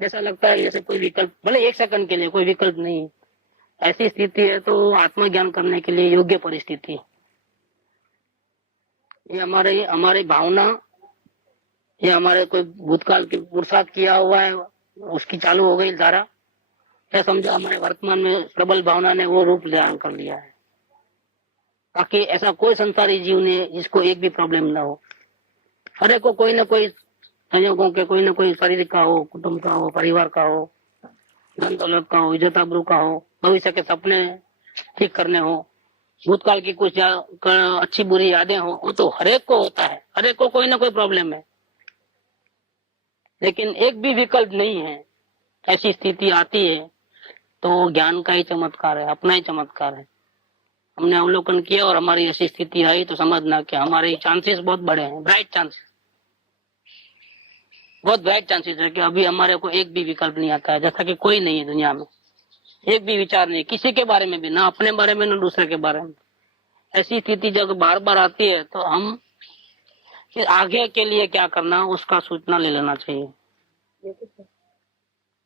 जैसा लगता है जैसे कोई विकल्प, भले 1 सेकंड के लिए कोई विकल्प नहीं है, ऐसी स्थिति है तो आत्मज्ञान करने के लिए योग्य परिस्थिति है। ये हमारे भावना, ये हमारे कोई भूतकाल की पुरुषार्थ किया हुआ है उसकी चालू हो गई धारा, या समझो हमारे वर्तमान में प्रबल भावना ने वो रूप धारण कर लिया है। बाकी ऐसा कोई संसारी जीव नहीं जिसको एक भी प्रॉब्लम ना हो। हर एक को कोई ना कोई संयोगों के, कोई ना कोई शरीर का हो, कुटुंब का हो, परिवार का हो, धन दौलत का हो, इज्जत आबरू का हो, भविष्य के सपने ठीक करने हो, भूतकाल की कुछ अच्छी बुरी यादें हो, वो तो हर एक को होता है। हर एक को कोई ना कोई प्रॉब्लम है, लेकिन एक भी विकल्प नहीं है। ऐसी स्थिति आती है तो ज्ञान का ही चमत्कार है, अपना ही चमत्कार है। हमने अवलोकन किया और हमारी ऐसी स्थिति आई तो समझना कि हमारे चांसेस बहुत बड़े हैं, ब्राइट चांसेस, बहुत ब्राइट चांसेस है कि अभी हमारे को एक भी विकल्प नहीं आता है, जैसा कि कोई नहीं है दुनिया में, एक भी विचार नहीं किसी के बारे में भी, ना अपने बारे में ना दूसरे के बारे में। ऐसी स्थिति जब बार बार आती है तो हम फिर आगे के लिए क्या करना उसका सूचना ले लेना चाहिए,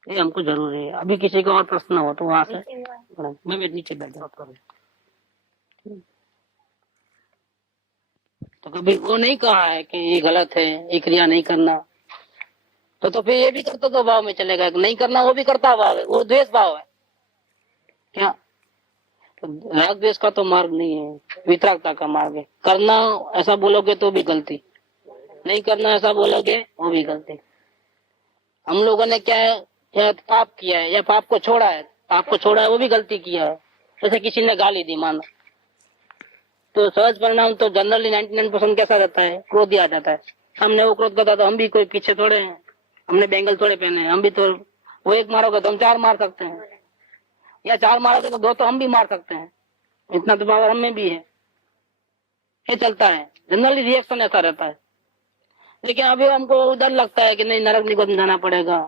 ये हमको जरूरी है। अभी किसी को और प्रश्न हो तो वहां से मैं नीचे बैठ जाता हूँ। तो कभी वो नहीं कहा है कि ये गलत है, ये क्रिया नहीं करना, तो फिर ये भी कर्तव्य भाव में चलेगा। नहीं करना वो भी कर्ता भाव है, वो द्वेष भाव है क्या? तो राग द्वेष का तो मार्ग नहीं है, वितरागता का मार्ग है। करना ऐसा बोलोगे तो भी गलती, नहीं करना ऐसा बोलोगे वो भी गलती। हम लोगों ने क्या है, या पाप किया है या पाप को छोड़ा है, पाप को छोड़ा है वो भी गलती किया है। जैसे किसी ने गाली दी मानो तो सहज परिणाम तो जनरली 99% कैसा रहता है, क्रोध ही आ जाता है। हमने वो क्रोध करता तो हम भी कोई पीछे थोड़े हैं, हमने बैंगल थोड़े पहने हैं, हम भी तो वो एक मारोगे तो हम 4 मार सकते हैं, या 4 मारोगे तो 2 तो हम भी मार सकते हैं, इतना तो पावर हमें भी है। ये चलता है, जनरली रिएक्शन ऐसा रहता है। लेकिन अभी हमको डर लगता है कि नहीं, नरक निगम जाना पड़ेगा,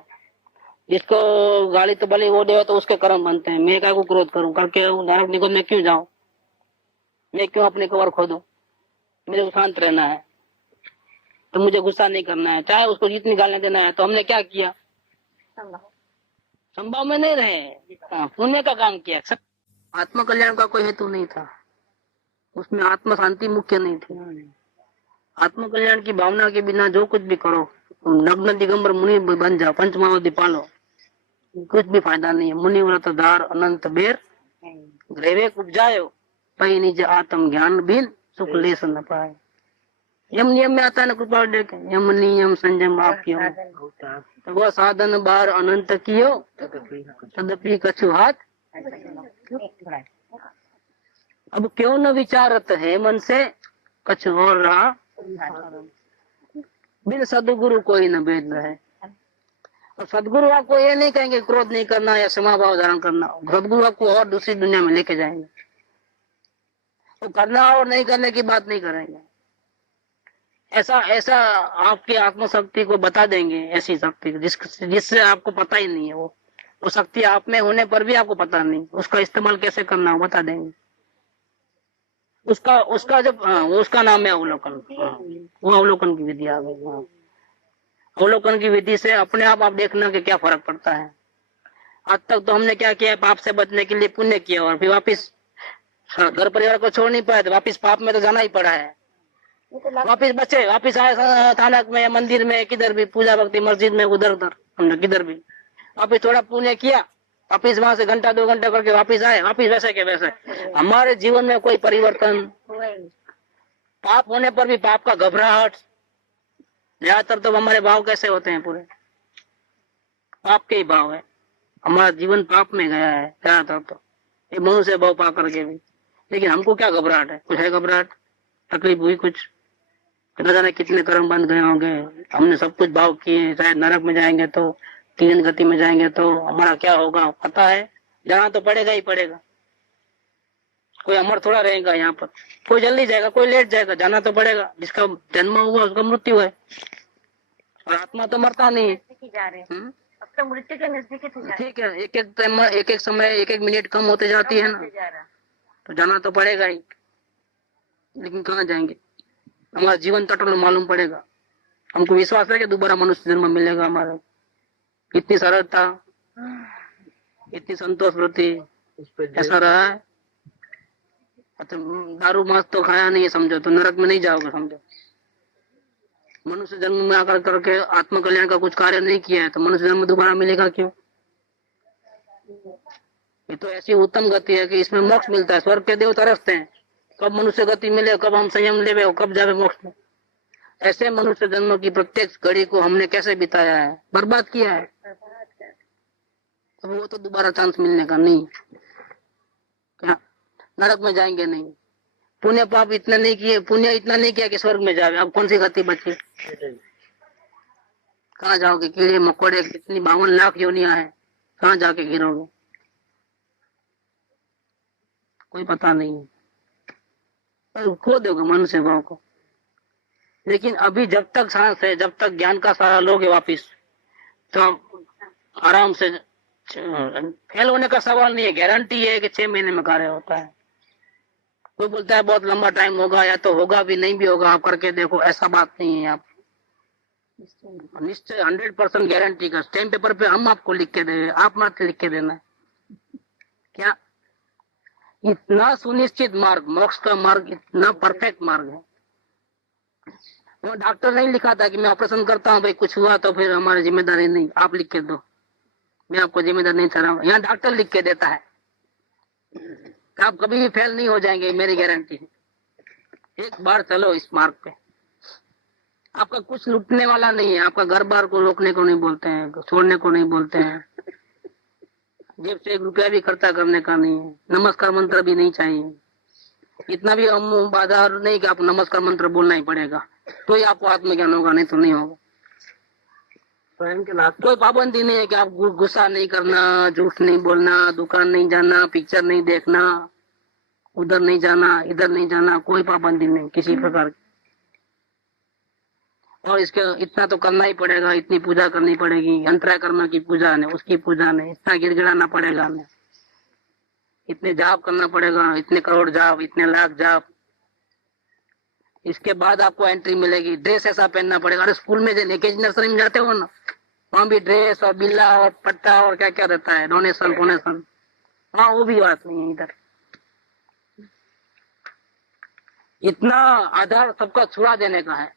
जिसको गाली तो भले वो दे तो उसके कर्म बनते हैं, मैं क्या को क्रोध करूं करके नरक निगम में क्यों जाऊं, मैं क्यों अपने कवर खो दूं, मेरे को शांत रहना है, तो मुझे गुस्सा नहीं करना है, चाहे उसको जितनी गालियां देना है। तो हमने क्या किया, संभव में नहीं रहे, पुण्य का काम किया। आत्म कल्याण का कोई हेतु नहीं था, उसमें आत्म शांति मुख्य नहीं थी। आत्म कल्याण की भावना के बिना जो कुछ भी करो, नग्न दिगंबर मुनि बन जाओ, पंचमावधि पालो, कुछ भी फायदा नहीं है। मुनि व्रत धार अनंत बेर ग्रेवे उपजायो, पई निज आत्म ज्ञान बिन सुख लेस न पाए। यम नियम में आता है ना कृपा देख, यम नियम संयम आप्यो, तो वो साधन बार अनंत कियो, तदपि कछु हाथ। अब क्यों न विचारत है मन से, कछु और रहा बिन सदगुरु कोई न भेद है। और सदगुरु आपको ये नहीं कहेंगे क्रोध नहीं करना या समाभाव धारण करना, सदगुरु आपको और दूसरी दुनिया में लेके जाएंगे। तो करना और नहीं करने की बात नहीं करेंगे, ऐसा ऐसा आपकी आत्मशक्ति को बता देंगे, ऐसी शक्ति जिससे आपको पता ही नहीं है। वो शक्ति आप में होने पर भी आपको पता नहीं, उसका इस्तेमाल कैसे करना हो बता देंगे। उसका जब उसका नाम है अवलोकन। वो अवलोकन की विधि आ गई। अवलोकन की विधि से अपने आप देखना कि क्या फर्क पड़ता है। आज तक तो हमने क्या किया, पाप से बचने के लिए पुण्य किया और फिर वापिस घर परिवार को छोड़ नहीं पाए तो वापिस पाप में तो जाना ही पड़ा है। वापिस बचे, वापिस आए थानक में, मंदिर में, किधर भी पूजा भक्ति, मस्जिद में, उधर उधर हमने किधर भी वापिस थोड़ा पुण्य किया, वापिस वहां से घंटा 2 घंटा करके वापिस आए, वापिस वैसे के वैसे। हमारे जीवन में कोई परिवर्तन, पाप होने पर भी पाप का घबराहट। ज्यादातर तो हमारे भाव कैसे होते हैं, पूरे पाप के ही भाव है। हमारा जीवन पाप में गया है ज्यादातर तो, ये मनुष्य भाव पा करके भी। लेकिन हमको क्या घबराहट है, कुछ है घबराहट, तकलीफ हुई कुछ, न जाने कितने कर्म बंद गए होंगे, हमने सब कुछ भाव किए, शायद नरक में जाएंगे तो, तीन गति में जाएंगे तो हमारा क्या होगा पता है, जाना तो पड़ेगा ही पड़ेगा। कोई अमर थोड़ा रहेगा यहाँ पर, कोई जल्दी जाएगा, कोई लेट जाएगा, जाना तो पड़ेगा। जिसका जन्म हुआ उसका मृत्यु है, और आत्मा तो मरता नहीं है। अब तो मृत्यु के नजदीक ठीक है, एक एक समय, एक एक मिनट कम होते जाती है ना, तो जाना तो पड़ेगा ही। लेकिन कहाँ जाएंगे, हमारा जीवन टोटल मालूम पड़ेगा। हमको विश्वास है कि दोबारा मनुष्य जन्म मिलेगा हमारा। इतनी सरलता, इतनी संतोष वृत्ति, ऐसा रहा है। तो दारू मांस तो खाया नहीं है समझो, तो नरक में नहीं जाओगे समझो। मनुष्य जन्म में आकर करके आत्म कल्याण का कुछ कार्य नहीं किया है, तो मनुष्य जन्म दोबारा मिलेगा क्यों? ये तो ऐसी उत्तम गति है कि इसमें मोक्ष मिलता है। स्वर्ग के देव तरसते हैं कब मनुष्य गति मिले, कब हम संयम ले, कब जावे मोक्ष में। ऐसे मनुष्य जन्म की प्रत्येक घड़ी को हमने कैसे बिताया है, बर्बाद किया है। तो वो तो दोबारा चांस मिलने का नहीं, क्या नरक में जाएंगे नहीं। पुण्य पाप इतना नहीं किए, पुण्य इतना नहीं किया कि स्वर्ग में जावे, अब कौन सी गति बची? कहाँ जाओगे? कीड़े मकोड़े कितनी 52 लाख योनियां हैं, कहाँ जाके गिरोगे? कोई पता नहीं, खो दोगे मनुष्य भाव को। लेकिन अभी जब तक सांस है, जब तक ज्ञान का सहारा लोगे वापिस, तो आराम से फेल होने का सवाल नहीं है। गारंटी है कि 6 महीने में कार्य होता है। कोई बोलता है बहुत लंबा टाइम होगा, या तो होगा भी नहीं भी होगा, आप करके देखो, ऐसा बात नहीं है। आप निश्चय 100% गारंटी का स्टैम्प पेपर पे हम आपको लिख के दे, आप मत लिख के देना। क्या इतना सुनिश्चित मार्ग, मोक्ष का मार्ग इतना परफेक्ट मार्ग है। वो डॉक्टर नहीं लिखा था कि मैं ऑपरेशन करता हूँ भाई, कुछ हुआ तो फिर हमारी जिम्मेदारी नहीं, आप लिख के दो, मैं आपको जिम्मेदार नहीं ठहराऊंगा। यहाँ डॉक्टर लिख के देता है, आप कभी भी फेल नहीं हो जाएंगे, मेरी गारंटी है। एक बार चलो इस मार्ग पे, आपका कुछ लूटने वाला नहीं है। आपका घर बार को रोकने को नहीं बोलते हैं, छोड़ने को नहीं बोलते हैं, जेब से 1 रुपया भी खर्चा करने का नहीं है, नमस्कार मंत्र भी नहीं चाहिए। इतना भी हम बाधा नहीं कि आपको नमस्कार मंत्र बोलना ही पड़ेगा, तो ही आपको आत्मज्ञान होगा, नहीं तो नहीं होगा। स्वयं के लाभ कोई पाबंदी नहीं है कि आप गुस्सा नहीं करना, झूठ नहीं बोलना, दुकान नहीं जाना, पिक्चर नहीं देखना, उधर नहीं जाना, इधर नहीं जाना, कोई पाबंदी नहीं किसी प्रकार की। और इसके इतना तो करना ही पड़ेगा, इतनी पूजा करनी पड़ेगी, अंतराय कर्मा की पूजा ने, उसकी पूजा ने, इतना गिड़गिड़ाना पड़ेगा हमें, इतने जाप करना पड़ेगा, इतने करोड़ जाप, इतने लाख जाप। इसके बाद आपको एंट्री मिलेगी। ड्रेस ऐसा पहनना पड़ेगा। अरे स्कूल में लेके नर्सरी में जाते हो ना, वहाँ भी ड्रेस और बिल्ला और पट्टा और क्या क्या रहता है, डोनेशन फोनेशन। हाँ, वो भी बात नहीं है इधर। इतना आधार सबका छुड़ा देने का है।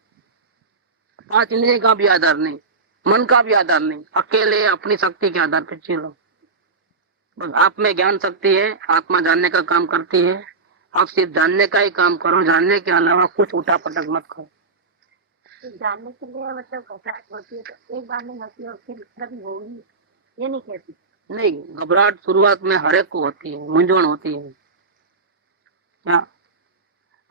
5 इंद्रिय का भी आधार नहीं, मन का भी आधार नहीं, अकेले अपनी शक्ति के आधार पर चलो। बस आप में ज्ञान शक्ति है, आत्मा जानने का काम करती है। आप सिर्फ जानने का ही काम करो, जानने के अलावा कुछ उठा पटक मत करो। जानने के लिए मतलब घबराहट होती है तो एक बार नहीं होती है, फिर कभी होगी ये नहीं कहती। नहीं, घबराहट शुरुआत में हर एक को होती है, मूंझवण होती है क्या,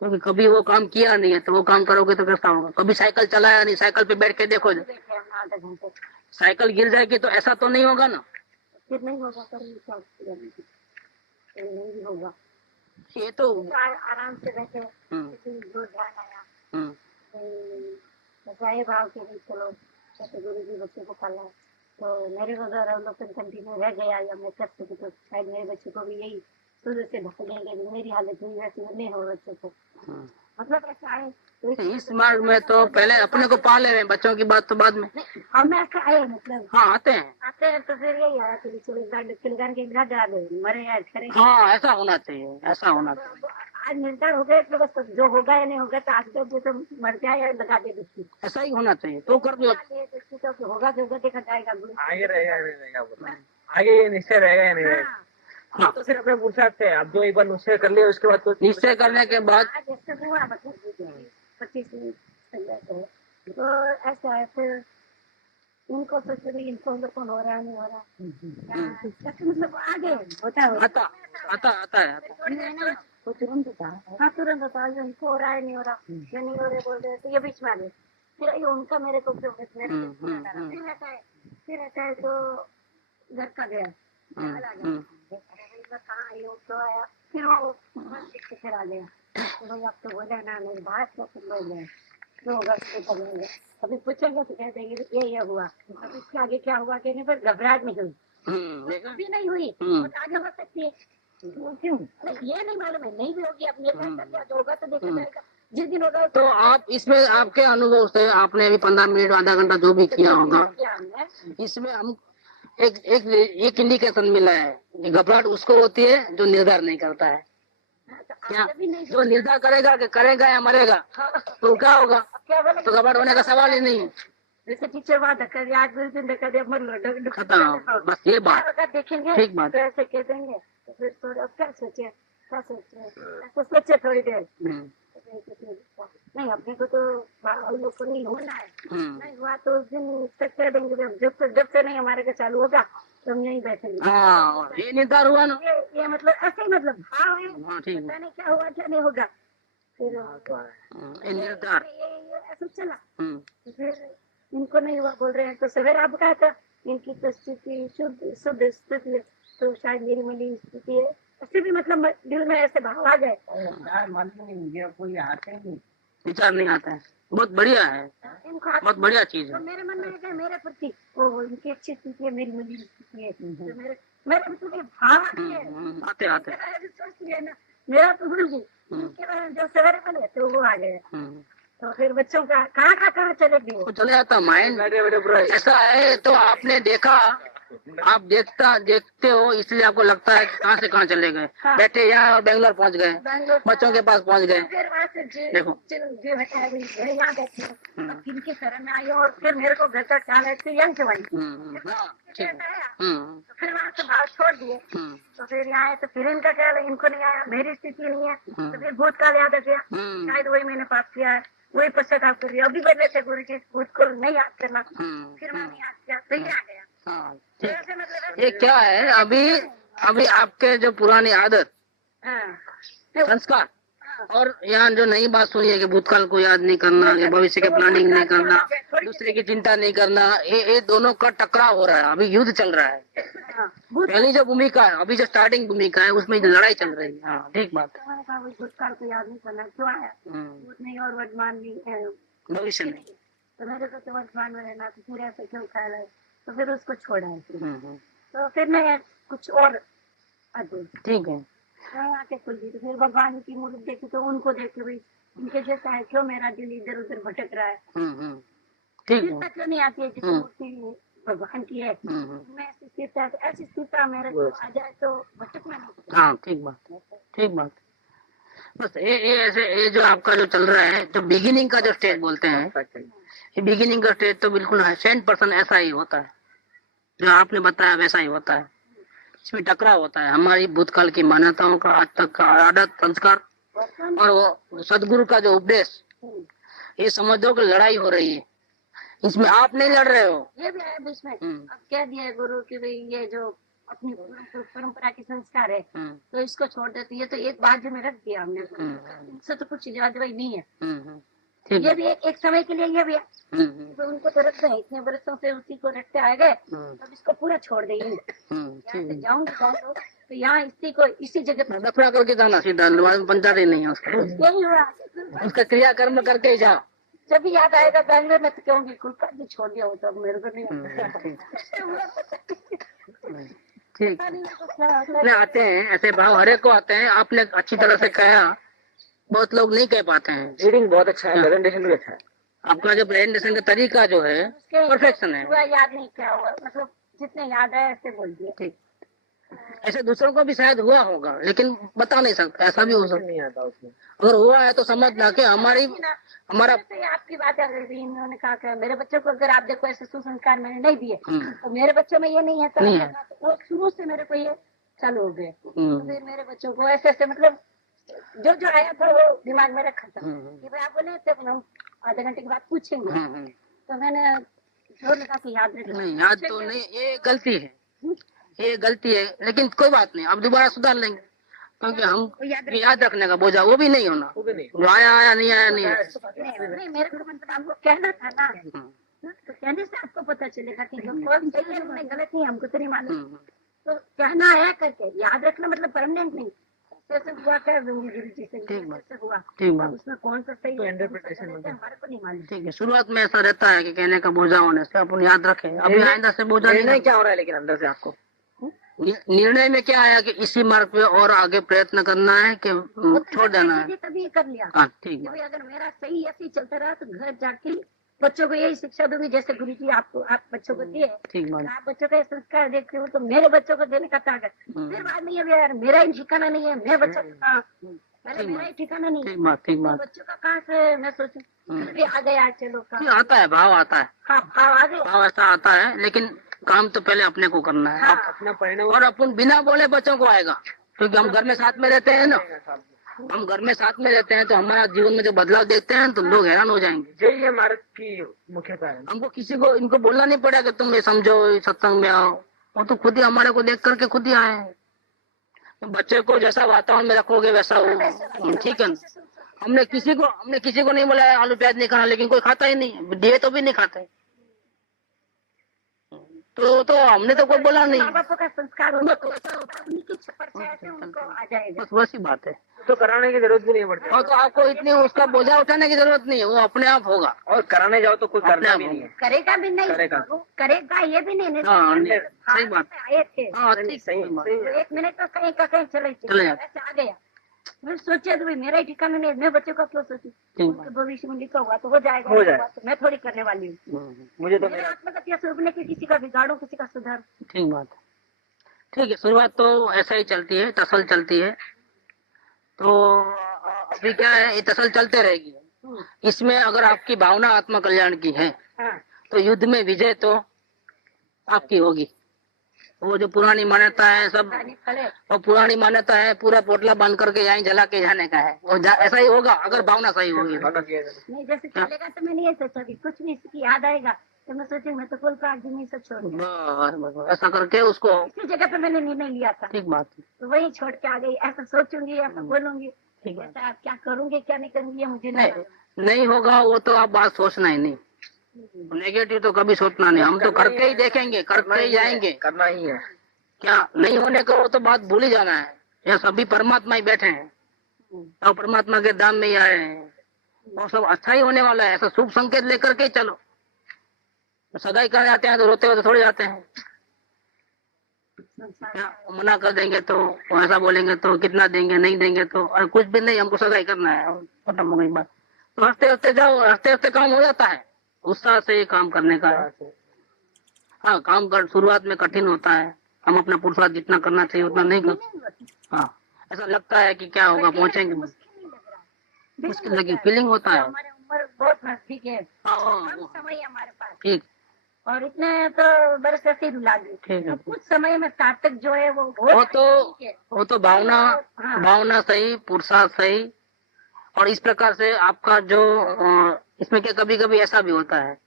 क्योंकि कभी वो काम किया नहीं है तो वो काम करोगे तो कैसा होगा। कभी साइकिल चलाया नहीं, साइकिल पे बैठ के देखो, आधे घंटे साइकिल गिर जाएगी तो ऐसा तो नहीं होगा ना। फिर नहीं होगा, नहीं होगा। ये तो आराम से बैठे, जो ध्यान आया बचाए भाव के लिए चलो, जैसे गुरु जी बच्चे को पाला तो मेरे को अगर अवलोकन कंटिन्यू रह गया या मैं कर सकी तो शायद मेरे बच्चे को भी यही शुरू से ढक देंगे। मेरी हालत हुई वैसे नहीं हो बच्चे को, मतलब ऐसा है। तो इस मार्ग में तो पहले अपने को पाले हुए, बच्चों की बात तो बाद में। हम ऐसा आए मतलब हाँ, आते हैं तो फिर यही आया कि चिलगान के बिना डरा दे मरे याद करें। हाँ, ऐसा होना चाहिए, ऐसा होना चाहिए। आज निर्धार हो गए तो बस जो होगा या नहीं होगा तो आज तो मर जाए या लगा दे दुष्टी, ऐसा ही होना चाहिए तो कर दो। दुष्टी तो होगा जो होगा देखा जाएगा। आगे रहेगा नहीं रहेगा, आगे ये निश्चय रहेगा या नहीं रहेगा। हाँ, तो सिर्फ अपने पुरुषार्थ है। अब जो एक बार निश्चय कर लिया उसके बाद तो निश्चय करने के बाद जैसे हुआ मतलब 25 तो ऐसा है। फिर इनको सोच रही इनको कौन हो रहा नहीं हो रहा, मतलब आगे होता है आता है। वो तुरंत होता है। हाँ, तुरंत होता है। इनको हो रहा है नहीं हो रहा, ये नहीं हो रहे बोल रहे तो ये बीच में आ गए। फिर ये उनका मेरे को फिर रहता है तो घर का गया कहाँ आई हो तो आया, फिर वो फिर आ गया तो भाई आप तो बोले ना मेरी बात तो फिर लोग गए जो होगा करेंगे। अभी पूछेंगे तो कह देंगे ये हुआ, अब इसके आगे क्या हुआ कहने पर घबराहट नहीं हुई, अभी नहीं हुई और आगे हो सकती है। क्यों ये नहीं मालूम है, नहीं भी होगी। अब निर्णय जो होगा तो देखा जाएगा जिस दिन होगा। तो आप इसमें आपके अनुभव से आपने अभी 15 मिनट आधा घंटा जो भी किया होगा, इसमें हम एक इंडिकेशन मिला है। घबराहट उसको होती है जो निर्धार नहीं करता है। क्या जो निर्धार करेगा कि करेगा या मरेगा तो क्या होगा, तो घबराहट होने का सवाल ही नहीं है। जैसे टीचर बात कर आज धक्का दे मर लो खत्म, बस ये बात देखेंगे ठीक बात। तो ऐसे कह देंगे तो फिर थोड़ा क्या सोचे तो सोचे थोड़ी देर नहीं। अपने को तो लोग को नहीं होना है, नहीं हुआ तो उस दिन तक कह देंगे जब से नहीं हमारे का चालू होगा तो हम यहीं बैठेंगे। हाँ, ये निर्धार हुआ ना, ये मतलब ऐसे ही मतलब भाव है। हाँ, ठीक पता नहीं क्या हुआ क्या नहीं होगा, फिर निर्धार ऐसा चला। फिर इनको नहीं हुआ बोल रहे हैं तो सवेरे आप कहा था इनकी तो स्थिति शुद्ध स्थिति तो शायद मेरी मिली स्थिति है, ऐसे भी मतलब दिल में ऐसे भाव आ गए। कोई आते नहीं, विचार नहीं आता है। बहुत बढ़िया है, बहुत बढ़िया चीज है। तो मेरे मन में है मेरे प्रति वो इनकी अच्छी स्थिति है, मेरी मिली स्थिति है, तो मेरे प्रति भाव आते सोच लिया ना। मेरा तो भूल गई जो सवेरे बने तो वो आ गए। तो फिर बच्चों का कहाँ चले गए, चले जाता माइंड ऐसा है। तो आपने देखा, आप देखते हो इसलिए आपको लगता है कहाँ से कहाँ चले गए। हाँ। बैठे यहाँ और बेंगलोर पहुँच गए, बच्चों के पास पहुँच गए। देखो इनके शरण में आई और फिर मेरे को घर का ख्याल है यंग से वही फिर वहाँ से बात छोड़ दिए तो फिर यहाँ आए तो फिर इनका ख्याल है इनको नहीं आया, मेरी स्थिति नहीं है तो फिर भूतकाल याद आ गया। शायद वही मैंने पाप किया है, वही पश्चाताप कर रही अभी बदले थे गुरु जी भूत को नहीं याद करना, फिर मैंने याद किया तो ये आ गया। हाँ, ये क्या है, अभी आपके जो पुरानी आदत संस्कार और यहाँ जो नई बात सुनी है कि भूतकाल को याद नहीं करना, या भविष्य के प्लानिंग नहीं करना, दूसरे की चिंता नहीं करना, ये दोनों का टकराव हो रहा है, अभी युद्ध चल रहा है। हाँ, भूत पहली जो भूमिका है, अभी जो स्टार्टिंग भूमिका है, उसमें लड़ाई चल रही है। हाँ, ठीक बात है। मैंने कहा वही भूतकाल को याद नहीं करना, क्यों आया? भूत नहीं और वर्तमान नहीं है, भविष्य नहीं। तो मेरे को तो वर्तमान में रहना, तो फिर ऐसे क्यों ख्याल है? तो फिर उसको छोड़ा है फिर। हम्म, तो फिर मैं कुछ और अजूब ठीक है। आके खुल गई। तो फिर भगवान की मूर्ति देखी, तो उनको देखे भाई इनके जैसा है, क्यों मेरा दिल इधर उधर भटक रहा है? ठीक है। स्थिरता क्यों नहीं आती है जिस मूर्ति भगवान की है? मैं ऐसी स्थिरता, ऐसी स्थिरता मेरे को आ जाए तो भटकना नहीं। हाँ, ठीक बात है, ठीक बात है। बस ये ऐसे, ये जो आपका जो चल रहा है, जो बिगिनिंग का जो स्टेज बोलते हैं, ये बिगिनिंग का स्टेज तो बिल्कुल 100% ऐसा ही होता है, जो आपने बताया वैसा ही होता है। इसमें टकराव होता है हमारी भूतकाल की मान्यताओं का, आज तक का आदत संस्कार, और वो सदगुरु का जो उपदेश, ये समझ दो कि लड़ाई हो रही है। इसमें आप नहीं लड़ रहे हो। ये भी है बीच में। अब कह दिया है गुरु कि भाई ये जो अपनी परंपरा के संस्कार है, तो इसको छोड़ देते। ये तो एक बात जो में रख दिया हमने, इनसे तो कुछ जवाबदेही नहीं है। ये भी एक समय के लिए ये भी है, तो उनको तो रखते हैं, इतने वर्षों से उसी को रखते आए गए, अब इसको पूरा छोड़ देंगे। जाऊंगी तो यहाँ इसी को इसी जगह पर दफना करके जाना सीधा, पंचायत ही नहीं है उसका। यही हुआ, उसका क्रियाकर्म करके ही जाओ। जब भी याद आएगा बैंगलोर में तो कहूँगी कुलका जी छोड़ दिया हो, तो अब मेरे को नहीं ठीक है। आते हैं ऐसे भाव, हरे को आते हैं। आपने अच्छी तरह से कहा, बहुत लोग नहीं कह पाते हैं। रीडिंग बहुत अच्छा है, प्रेजेंटेशन भी अच्छा है। आपका जो प्रेजेंटेशन का तरीका जो है परफेक्शन है। हुआ याद नहीं क्या हुआ, मतलब जितने याद है ऐसे बोल दिया। ठीक, ऐसे दूसरों को भी शायद हुआ होगा, लेकिन बता नहीं सकता, ऐसा भी हो सकता नहीं आता उसमें। अगर हुआ है तो समझना कि हमारा तो आपकी बात है, इन्होंने कहा कि मेरे बच्चों को अगर आप देखो ऐसे सुसंस्कार मैंने नहीं दिए, तो मेरे बच्चों में ये नहीं है, तो वो शुरू से मेरे को ये चालू हो गए। तो फिर मेरे बच्चों को ऐसे ऐसे, मतलब जो जो आया था वो दिमाग में रखा था कि भाई आप बोले थे हम आधे घंटे के बाद पूछेंगे, तो मैंने जोर लगा के याद रखा। नहीं, याद तो नहीं, ये गलती है, ये गलती है, लेकिन कोई बात नहीं, अब दोबारा सुधार लेंगे, क्योंकि हम याद रखने का बोझा वो भी नहीं होना, जो आया नहीं आया नहीं है। नहीं, मेरे को मतलब आपको कहना था ना, तो कहने से आपको पता चलेगा कि जो कौन सही है मैंने गलत नहीं, हमको तो नहीं मालूम। तो कहना आया करके याद रखना मतलब परमानेंट नहीं, जैसे हुआ कर दूंगी गुरु जी से, जैसे हुआ ठीक बात, उसमें कौन सा सही तो है इंटरप्रिटेशन हमारे को नहीं मालूम। ठीक है। शुरुआत में ऐसा रहता है कि कहने का बोझा होने से अपन याद रखें, अभी आइंदा से बोझा नहीं। क्या हो रहा है लेकिन अंदर से आपको निर्णय में क्या आया कि इसी मार्ग पे और आगे प्रयत्न करना है कि छोड़ देना है? तभी कर लिया। हाँ, ठीक है। अगर मेरा सही ऐसे ही चलता रहा तो घर जाके बच्चों को यही शिक्षा दूंगी जैसे गुरु जी आपको आप बच्चों को दिए। ठीक बात, आप बच्चों का संस्कार देखते हो तो मेरे बच्चों को देने का ताकत। फिर बाद में ये यार मेरा ही ठिकाना नहीं है, मैं बच्चा पहले मेरा ही ठिकाना नहीं है, ठीक बात, ठीक बात। बच्चों का कहाँ से मैं सोचूं आ गया चलो आता है भाव, आता है हाँ भाव आ गया, भाव ऐसा आता है, लेकिन काम तो पहले अपने को करना है। हाँ। अपना परिणाम और अपन बिना बोले बच्चों को आएगा, क्योंकि हम घर में साथ में रहते हैं ना, हम घर में साथ में रहते हैं, तो हमारा जीवन में जो बदलाव देखते हैं तो लोग हैरान हो जाएंगे। यही है मार्ग की मुख्य कारण। हमको किसी को इनको बोलना नहीं पड़ा कि तुम ये समझो, सत्संग में आओ, वो तो खुद ही हमारे को देख करके खुद ही आए हैं। तो बच्चे को जैसा वातावरण में रखोगे वैसा हो, ठीक है ना। हमने किसी को नहीं बोला आलू प्याज नहीं खाना, लेकिन कोई खाता ही नहीं, दिए तो भी नहीं खाते, तो हमने तो कोई बोला नहीं। माँ बापों का संस्कार उनको आ जाएगा, बस वैसी बात है, तो कराने की जरूरत भी नहीं पड़ती, और तो आपको इतनी उसका बोझा उठाने की जरूरत नहीं है, वो अपने आप होगा। और कराने जाओ तो कोई करना भी नहीं है, करेगा भी नहीं, करेगा ये भी नहीं। हाँ, सही बात, आए थे हाँ, ठीक, सही बात। 1 मिनट तो कहीं का कहीं चले ऐसे आ गया। मैं सोचा तो भाई मेरा ही ठिकाना नहीं, मैं बच्चों का क्यों सोचूं, भविष्य में लिखा हुआ तो हो जाएगा, तो मैं थोड़ी करने वाली हूँ। मुझे तो मेरे आत्महत्या से उबने की किसी का बिगाड़ो किसी का सुधार। ठीक बात, ठीक है। शुरुआत तो ऐसा ही चलती है, तसल चलती है, तो अभी क्या है, ये तसल चलते रहेगी। इसमें अगर आपकी भावना आत्म कल्याण की है तो युद्ध में विजय तो आपकी होगी। वो जो पुरानी मान्यता है सब, वो पुरानी मान्यता है, पूरा पोटला बांध करके यहीं जला के जाने का है, वो ऐसा ही होगा अगर भावना सही होगी। नहीं जैसे चलेगा तो मैंने ये सोचा कि कुछ भी इसकी याद आएगा तो मैं सोची मैं तो कुल का आदमी से छोड़ दिया, ऐसा करके उसको इसी जगह पे मैंने निर्णय लिया था। ठीक बात, तो वही छोड़ के आ गई, ऐसा सोचूंगी ऐसा बोलूंगी ठीक है। जैसा आप क्या करूंगे क्या नहीं करूंगी ये मुझे नहीं नहीं मालूम। नहीं होगा वो तो आप बात सोचना ही नहीं, नेगेटिव तो कभी सोचना नहीं, हम तो करके ही देखेंगे, करके ही जाएंगे, करना ही है। क्या नहीं होने का वो तो बात भूल ही जाना है। यहाँ सभी परमात्मा ही बैठे हैं और परमात्मा के धाम में ही आए हैं और सब अच्छा ही होने वाला है, ऐसा शुभ संकेत लेकर के ही चलो। सदा ही कर जाते हैं तो रोते हुए तो थोड़े जाते हैं। क्या मना कर देंगे तो ऐसा बोलेंगे तो कितना देंगे, नहीं देंगे तो और कुछ भी नहीं, हमको सदा ही करना है, खत्म हो गई बात। तो हंसते हंसते जाओ, हंसते हंसते काम हो जाता है, उत्साह से ही काम करने का है। हाँ काम कर शुरुआत में कठिन होता है, हम अपना पुरुषार्थ जितना करना चाहिए उतना नहीं कर। हाँ ऐसा लगता है कि क्या होगा, पहुंचेंगे, मुश्किल लगी फीलिंग होता है। हमारी उम्र बहुत नजदीक है, हाँ, कम समय है हमारे पास ठीक और इतने तो बरस ऐसे ही रुला दी। ठीक है। तो कुछ समय में सार्थक जो है वो वो तो भावना, हाँ। भावना सही, पुरुषार्थ सही। और इस प्रकार से आपका जो इसमें क्या कभी कभी ऐसा भी होता है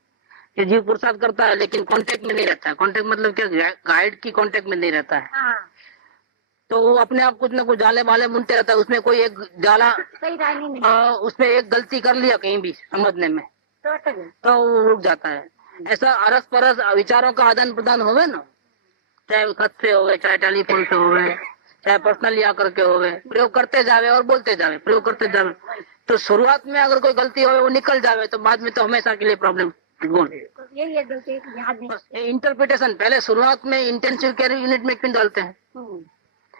कि जीव पुरुषार्थ करता है लेकिन कांटेक्ट में नहीं रहता है। कांटेक्ट मतलब क्या, गाइड की कांटेक्ट में नहीं रहता है, हाँ। तो वो अपने आप कुछ ना कुछ जाले वाले बुनते रहता है। उसमें कोई एक जाला सही राय नहीं मिली उसमें एक गलती कर लिया कहीं भी समझने में तो अटक गई। तो वो रुक जाता है। ऐसा अरस परस विचारों का आदान प्रदान होवे ना, चाहे खत से होवे, चाहे टेलीफोन से होवे, चाहे पर्सनली आकर के होवे, प्रयोग करते जावे और बोलते जावे, प्रयोग करते जावे। तो शुरुआत में अगर कोई गलती होवे वो निकल जावे तो बाद में तो हमेशा के लिए प्रॉब्लम गोल। तो यही है गलती याद नहीं। इंटरप्रिटेशन पहले शुरुआत में इंटेंसिव केयर यूनिट में क्यों डालते हैं, हम्म।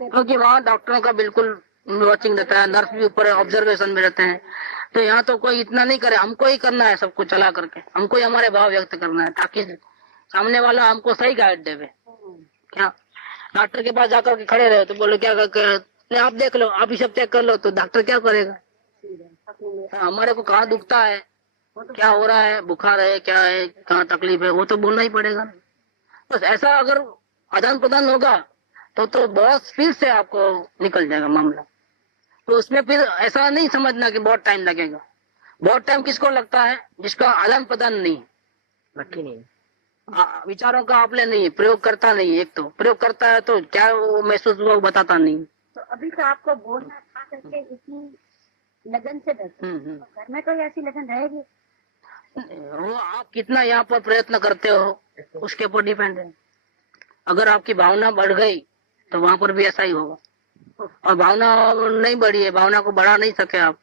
क्योंकि वहाँ डॉक्टरों का बिल्कुल वॉचिंग रहता है, नर्स भी ऊपर ऑब्जर्वेशन में रहते हैं। तो यहाँ तो कोई इतना नहीं करे, हमको ही करना है सब कुछ चला करके, हमको ही हमारे भाव व्यक्त करना है ताकि सामने वाला हमको सही गाइड देवे। क्या डॉक्टर के पास जाकर के खड़े रहे तो बोलो क्या करके आप देख लो, आप ही सब चेक कर लो, तो डॉक्टर क्या करेगा? हमारे को कहाँ दुखता है, क्या हो रहा है, बुखार है, क्या है, कहाँ तकलीफ है, वो तो बोलना ही पड़ेगा। बस ऐसा अगर आदान प्रदान होगा तो बहुत स्पीड से आपको निकल जाएगा मामला। तो उसमें फिर ऐसा नहीं समझना कि बहुत टाइम लगेगा। बहुत टाइम किसको लगता है? जिसका आदान प्रदान नहीं, नक्की नहीं, विचारों का आपने नहीं, प्रयोग करता नहीं। एक तो प्रयोग करता है तो क्या वो महसूस हुआ वो बताता नहीं। तो अभी तो आपको बोलना था करके इतनी लगन से बैठे, घर में कोई ऐसी लगन रहेगी? वो आप कितना यहाँ पर प्रयत्न करते हो उसके ऊपर डिपेंड है। अगर आपकी भावना बढ़ गई तो वहां पर भी ऐसा ही होगा, और भावना नहीं बढ़ी है, भावना को बढ़ा नहीं सके आप,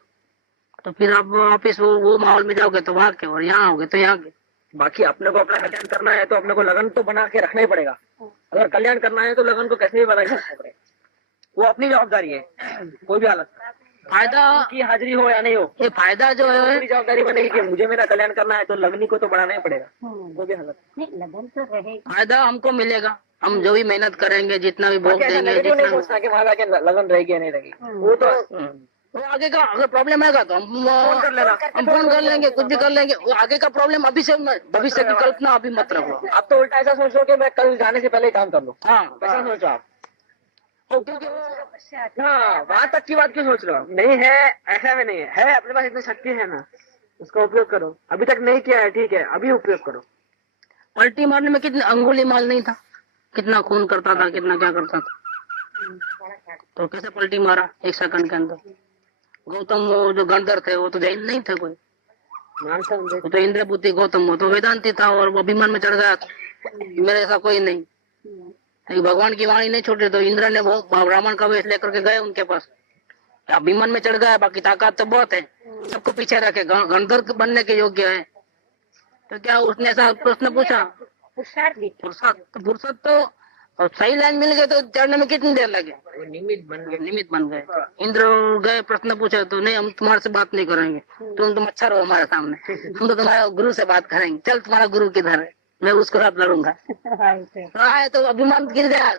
तो फिर आप वापिस वो माहौल में जाओगे तो वहां के, और यहाँ आओगे तो यहाँ के। बाकी अपने को अपना कल्याण करना है तो अपने को लगन तो बना के रखना ही पड़ेगा। अगर कल्याण करना है तो लगन को कैसे भी बना के रखना पड़ेगा, वो अपनी जवाबदारी है। कोई भी हालत फायदा की हाजिरी हो या नहीं हो, ये फायदा जो है अपनी जवाबदारी बनेगी कि मुझे मेरा कल्याण करना है तो लगनी को तो बढ़ाना ही पड़ेगा। कोई भी हालत नहीं, लगन तो रहेगी। फायदा हमको मिलेगा, हम जो भी मेहनत करेंगे, जितना भी भोग देंगे, नेगेटिव नहीं जितना सोचना कि वहां जाके लगन रहेगी या नहीं रहेगी। वो तो वो आगे का अगर प्रॉब्लम आएगा तो हम फोन कर लेंगे, कुछ भी कर लेंगे। वो आगे का प्रॉब्लम अभी से, भविष्य की कल्पना अभी मत रखो। आप तो उल्टा ऐसा सोचो कि मैं कल जाने से पहले ही काम कर लूँ। हाँ ऐसा सोचो आप, क्योंकि हाँ वहां तक की बात क्यों सोच रहे हो? नहीं है, ऐसा में नहीं है अपने पास इतनी शक्ति है ना, उसका उपयोग करो। अभी तक नहीं किया है, ठीक है, अभी उपयोग करो। पलटी मारने में कितने अंगुली माल नहीं था, कितना खून करता था, कितना क्या करता था, तो कैसे पलटी मारा 1 सेकंड के अंदर। गौतम वो जो गंधर थे वो तो जैन नहीं थे कोई, वो तो इंद्रपुति गौतम, वो तो वेदांती था और वो अभिमान में चढ़ गया था मेरे ऐसा कोई नहीं। भगवान की वाणी नहीं छोड़ी तो इंद्र ने वो ब्राह्मण का वेश लेकर के गए उनके पास, अभिमान में चढ़ गया, बाकी ताकत तो बहुत है, सबको पीछे रखे, गंधर्व बनने के योग्य है। तो क्या उसने ऐसा प्रश्न पूछा? फुर्सत तो और सही लाइन मिल गए तो चढ़ने में कितनी देर लगे? निमित्त बन गए। इंद्र गए, प्रश्न पूछे तो नहीं हम तुम्हारे से बात नहीं करेंगे, तुम अच्छा रहो हमारे सामने, हम तो तुम्हारे गुरु से बात करेंगे। चल तुम्हारा गुरु किधर है, मैं उसको साथ लड़ूंगा। आए तो अभिमान गिर गया,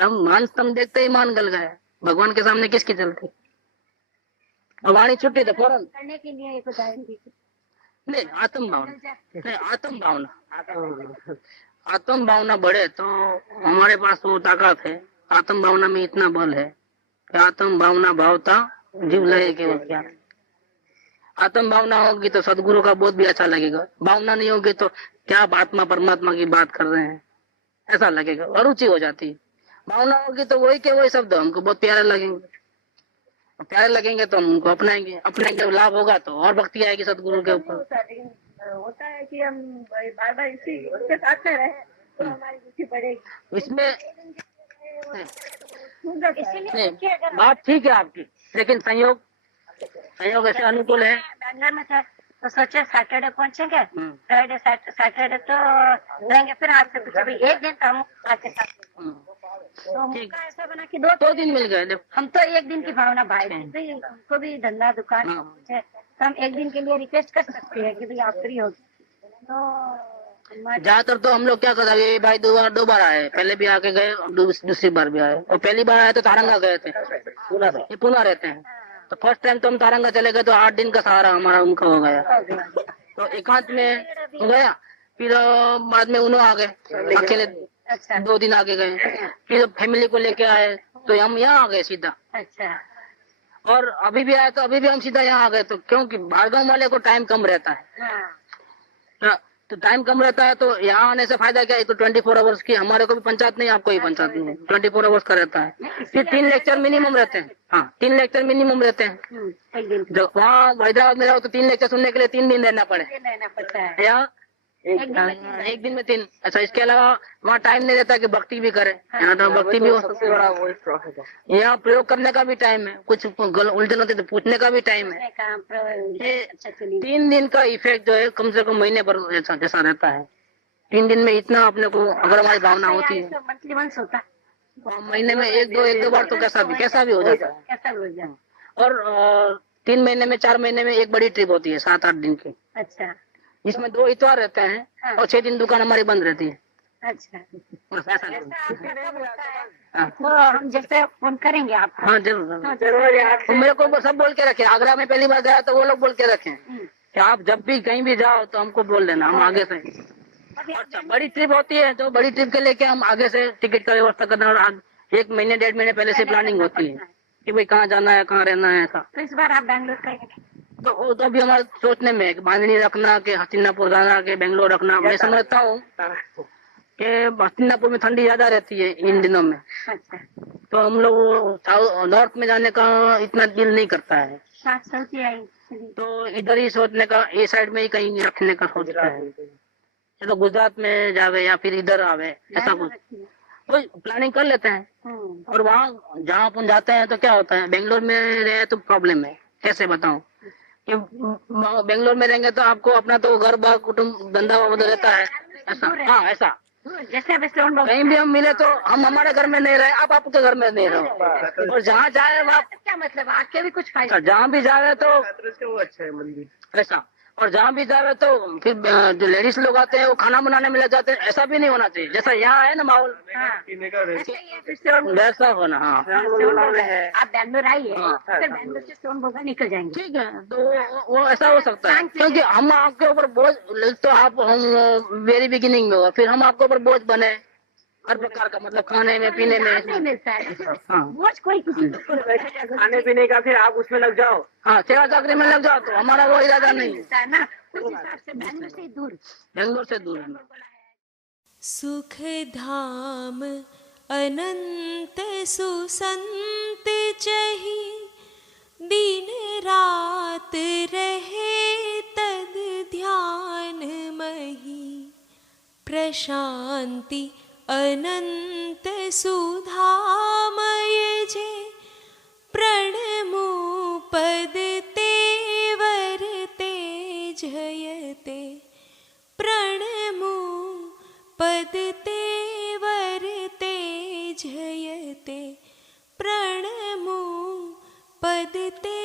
हम मान स्तंभ देखते ही मान गल गए। भगवान के सामने किसकी चलती? और वाणी छुट्टी तो फौरन करने के लिए एक उदाहरण दीजिए। नहीं, आत्म भावना नहीं, आत्म भावना, आत्म भावना बढ़े तो हमारे पास वो ताकत है। आत्म भावना में इतना बल है कि आत्म भावना भावता जीव लहे केवल क्या। आत्म भावना होगी तो सदगुरु का बोध भी अच्छा लगेगा, भावना नहीं होगी तो क्या आप आत्मा परमात्मा की बात कर रहे हैं ऐसा लगेगा, अरुचि हो जाती है। भावना होगी तो वही के वही शब्द हमको बहुत प्यारे लगेंगे। प्यारे लगेंगे तो हम उनको अपनाएंगे, अपनाएंगे जब लाभ होगा तो और भक्ति आएगी सदगुरु के ऊपर। होता है कि हम बार बार इसी उनके साथ में रहे तो हमारी रुचि बढ़ेगी इसमें इसीलिए नहीं, देखिए, अगर बात ठीक है आपकी, लेकिन संयोग ऐसे अनुकूल है। बैंगलोर में था तो सोचे सैटरडे पहुंचेंगे, फ्राइडे सैटरडे तो रहेंगे, फिर आज से कुछ भी एक दिन तो हम आपके साथ तो हमका ऐसा बना कि दो दिन मिल गए। देखो हम तो एक दिन की भावना भाई भी उनको भी धंधा दुकान है तो हम एक दिन के लिए रिक्वेस्ट कर सकते हैं कि भाई आप फ्री हो तो ज्यादातर तो हम लोग क्या करते हैं, ये भाई दो बार आए, पहले भी आके गए, दूसरी बार भी आए, और पहली बार आए तो तारंगा गए थे, ये पुणे रहते हैं, तो फर्स्ट टाइम तो हम तारंगा चले गए तो 8 दिन का सहारा हमारा उनका हो गया, तो एकांत में हो गया। फिर बाद में उन्होंने आ गए अकेले, अच्छा 2 दिन आगे गए, फिर फैमिली को लेके आए तो हम यहाँ आ गए सीधा। अच्छा और अभी भी आए तो अभी भी हम सीधा यहाँ आ गए, तो क्योंकि बारगांव वाले को टाइम कम रहता है, हाँ तो टाइम कम रहता है, तो यहाँ आने से फायदा क्या है, तो 24 आवर्स की हमारे को भी पंचायत नहीं, आपको भी पंचायत नहीं, 24 आवर्स का रहता है। फिर 3 लेक्चर मिनिमम रहते हैं, हाँ 3 लेक्चर मिनिमम रहते हैं। एक दिन जब वहाँ हैदराबाद में रहो तो 3 लेक्चर सुनने के लिए 3 दिन रहना पड़े, रहना पड़ता है या एक दिन में 3। अच्छा, इसके अलावा वहाँ टाइम नहीं रहता कि भक्ति भी करे, यहाँ तो भक्ति भी हो सकती है, यहाँ प्रयोग करने का भी टाइम है, कुछ उलझन होती है तो पूछने का भी टाइम है। ये 3 दिन का इफेक्ट जो है कम से कम महीने पर जैसा रहता है। 3 दिन में इतना अपने को अगर हमारी भावना होती है, मंथली वंस होता है तो महीने में एक दो बार तो कैसा भी हो जाता है। कैसा हो जाए। और 3 महीने में 4 महीने में एक बड़ी ट्रिप होती है 7-8 दिन की, अच्छा इसमें 2 इतवार रहते हैं और 6 दिन दुकान हमारी बंद रहती है। अच्छा बस ऐसा नहीं। हाँ। तो हम जैसे फोन करेंगे आपको। हाँ जरूर, तो मेरे को सब बोल के रखे, आगरा में पहली बार गया तो वो लोग बोल के रखे कि आप जब भी कहीं भी जाओ तो हमको बोल देना, हम आगे से। अच्छा, बड़ी ट्रिप होती है तो बड़ी ट्रिप के लेके हम आगे से टिकट का व्यवस्था करना, और 1 महीने 1.5 महीने पहले से प्लानिंग होती है कि भाई कहाँ जाना है, कहाँ रहना है, ऐसा। तो इस बार आप बैंगलोर करेंगे तो अभी हमारे सोचने में है कि बांधनी रखना, कि हस्तिनापुर जाना, कि बेंगलोर रखना। मैं समझता हूँ कि हस्तिनापुर में ठंडी ज्यादा रहती है इन दिनों में, अच्छा तो हम लोग नॉर्थ में जाने का इतना दिल नहीं करता है, साथ सोची आई तो इधर ही सोचने का, ये साइड में ही कहीं रखने का सोचता है, या तो गुजरात में जावे या फिर इधर आवे, ऐसा कुछ तो प्लानिंग कर लेते हैं। और वहाँ जहाँ अपन जाते हैं तो क्या होता है, बेंगलोर में रहे तो प्रॉब्लम है, कैसे बताऊं कि बेंगलोर में रहेंगे तो आपको अपना तो घर बार कुटुंब धंधा उधर रहता है, ऐसा। हाँ ऐसा, जैसे कहीं भी हम मिले तो हम हमारे घर में नहीं रहे, आप आपके घर में नहीं रहो, और जहाँ जाए वहाँ क्या मतलब आपके भी कुछ फायदा। जहाँ भी जा रहे तो वो अच्छा है मंदिर, ऐसा। और जहाँ भी जा रहे तो फिर जो लेडीज लोग आते हैं वो खाना बनाने में लग जाते हैं, ऐसा भी नहीं होना चाहिए, जैसा यहाँ है ना माहौल वैसा होना। हाँ आप बैंगलोर आइए, हाँ। फिर बैंगलोर से सोनभद्र निकल जाएंगे। ठीक है, तो वो ऐसा हो सकता है, क्योंकि हम आपके ऊपर बोझ, तो आप हम वेरी बिगिनिंग में हो, फिर हम आपके ऊपर बोझ बने हर प्रकार का, मतलब खाने में पीने नहीं में। मिलता है हाँ बोझ कोई किसी खाने पीने का फिर आप उसमें लग जाओ, हाँ, सेवा चाकरी में लग जाओ तो हमारा वो इरादा नहीं है। मिलता है ना, उस हिसाब से बैंगलोर से दूर। बेंगलोर से दूर है। सुख धाम अनंत सुसंत चही, दिन रात रहे तद ध्यान मही, प्रशांति अनंत सुधामय जे, प्रणमो पद तेवर तेजयते, प्रणमो पद तेवर तेजयते, प्रणमो पद ते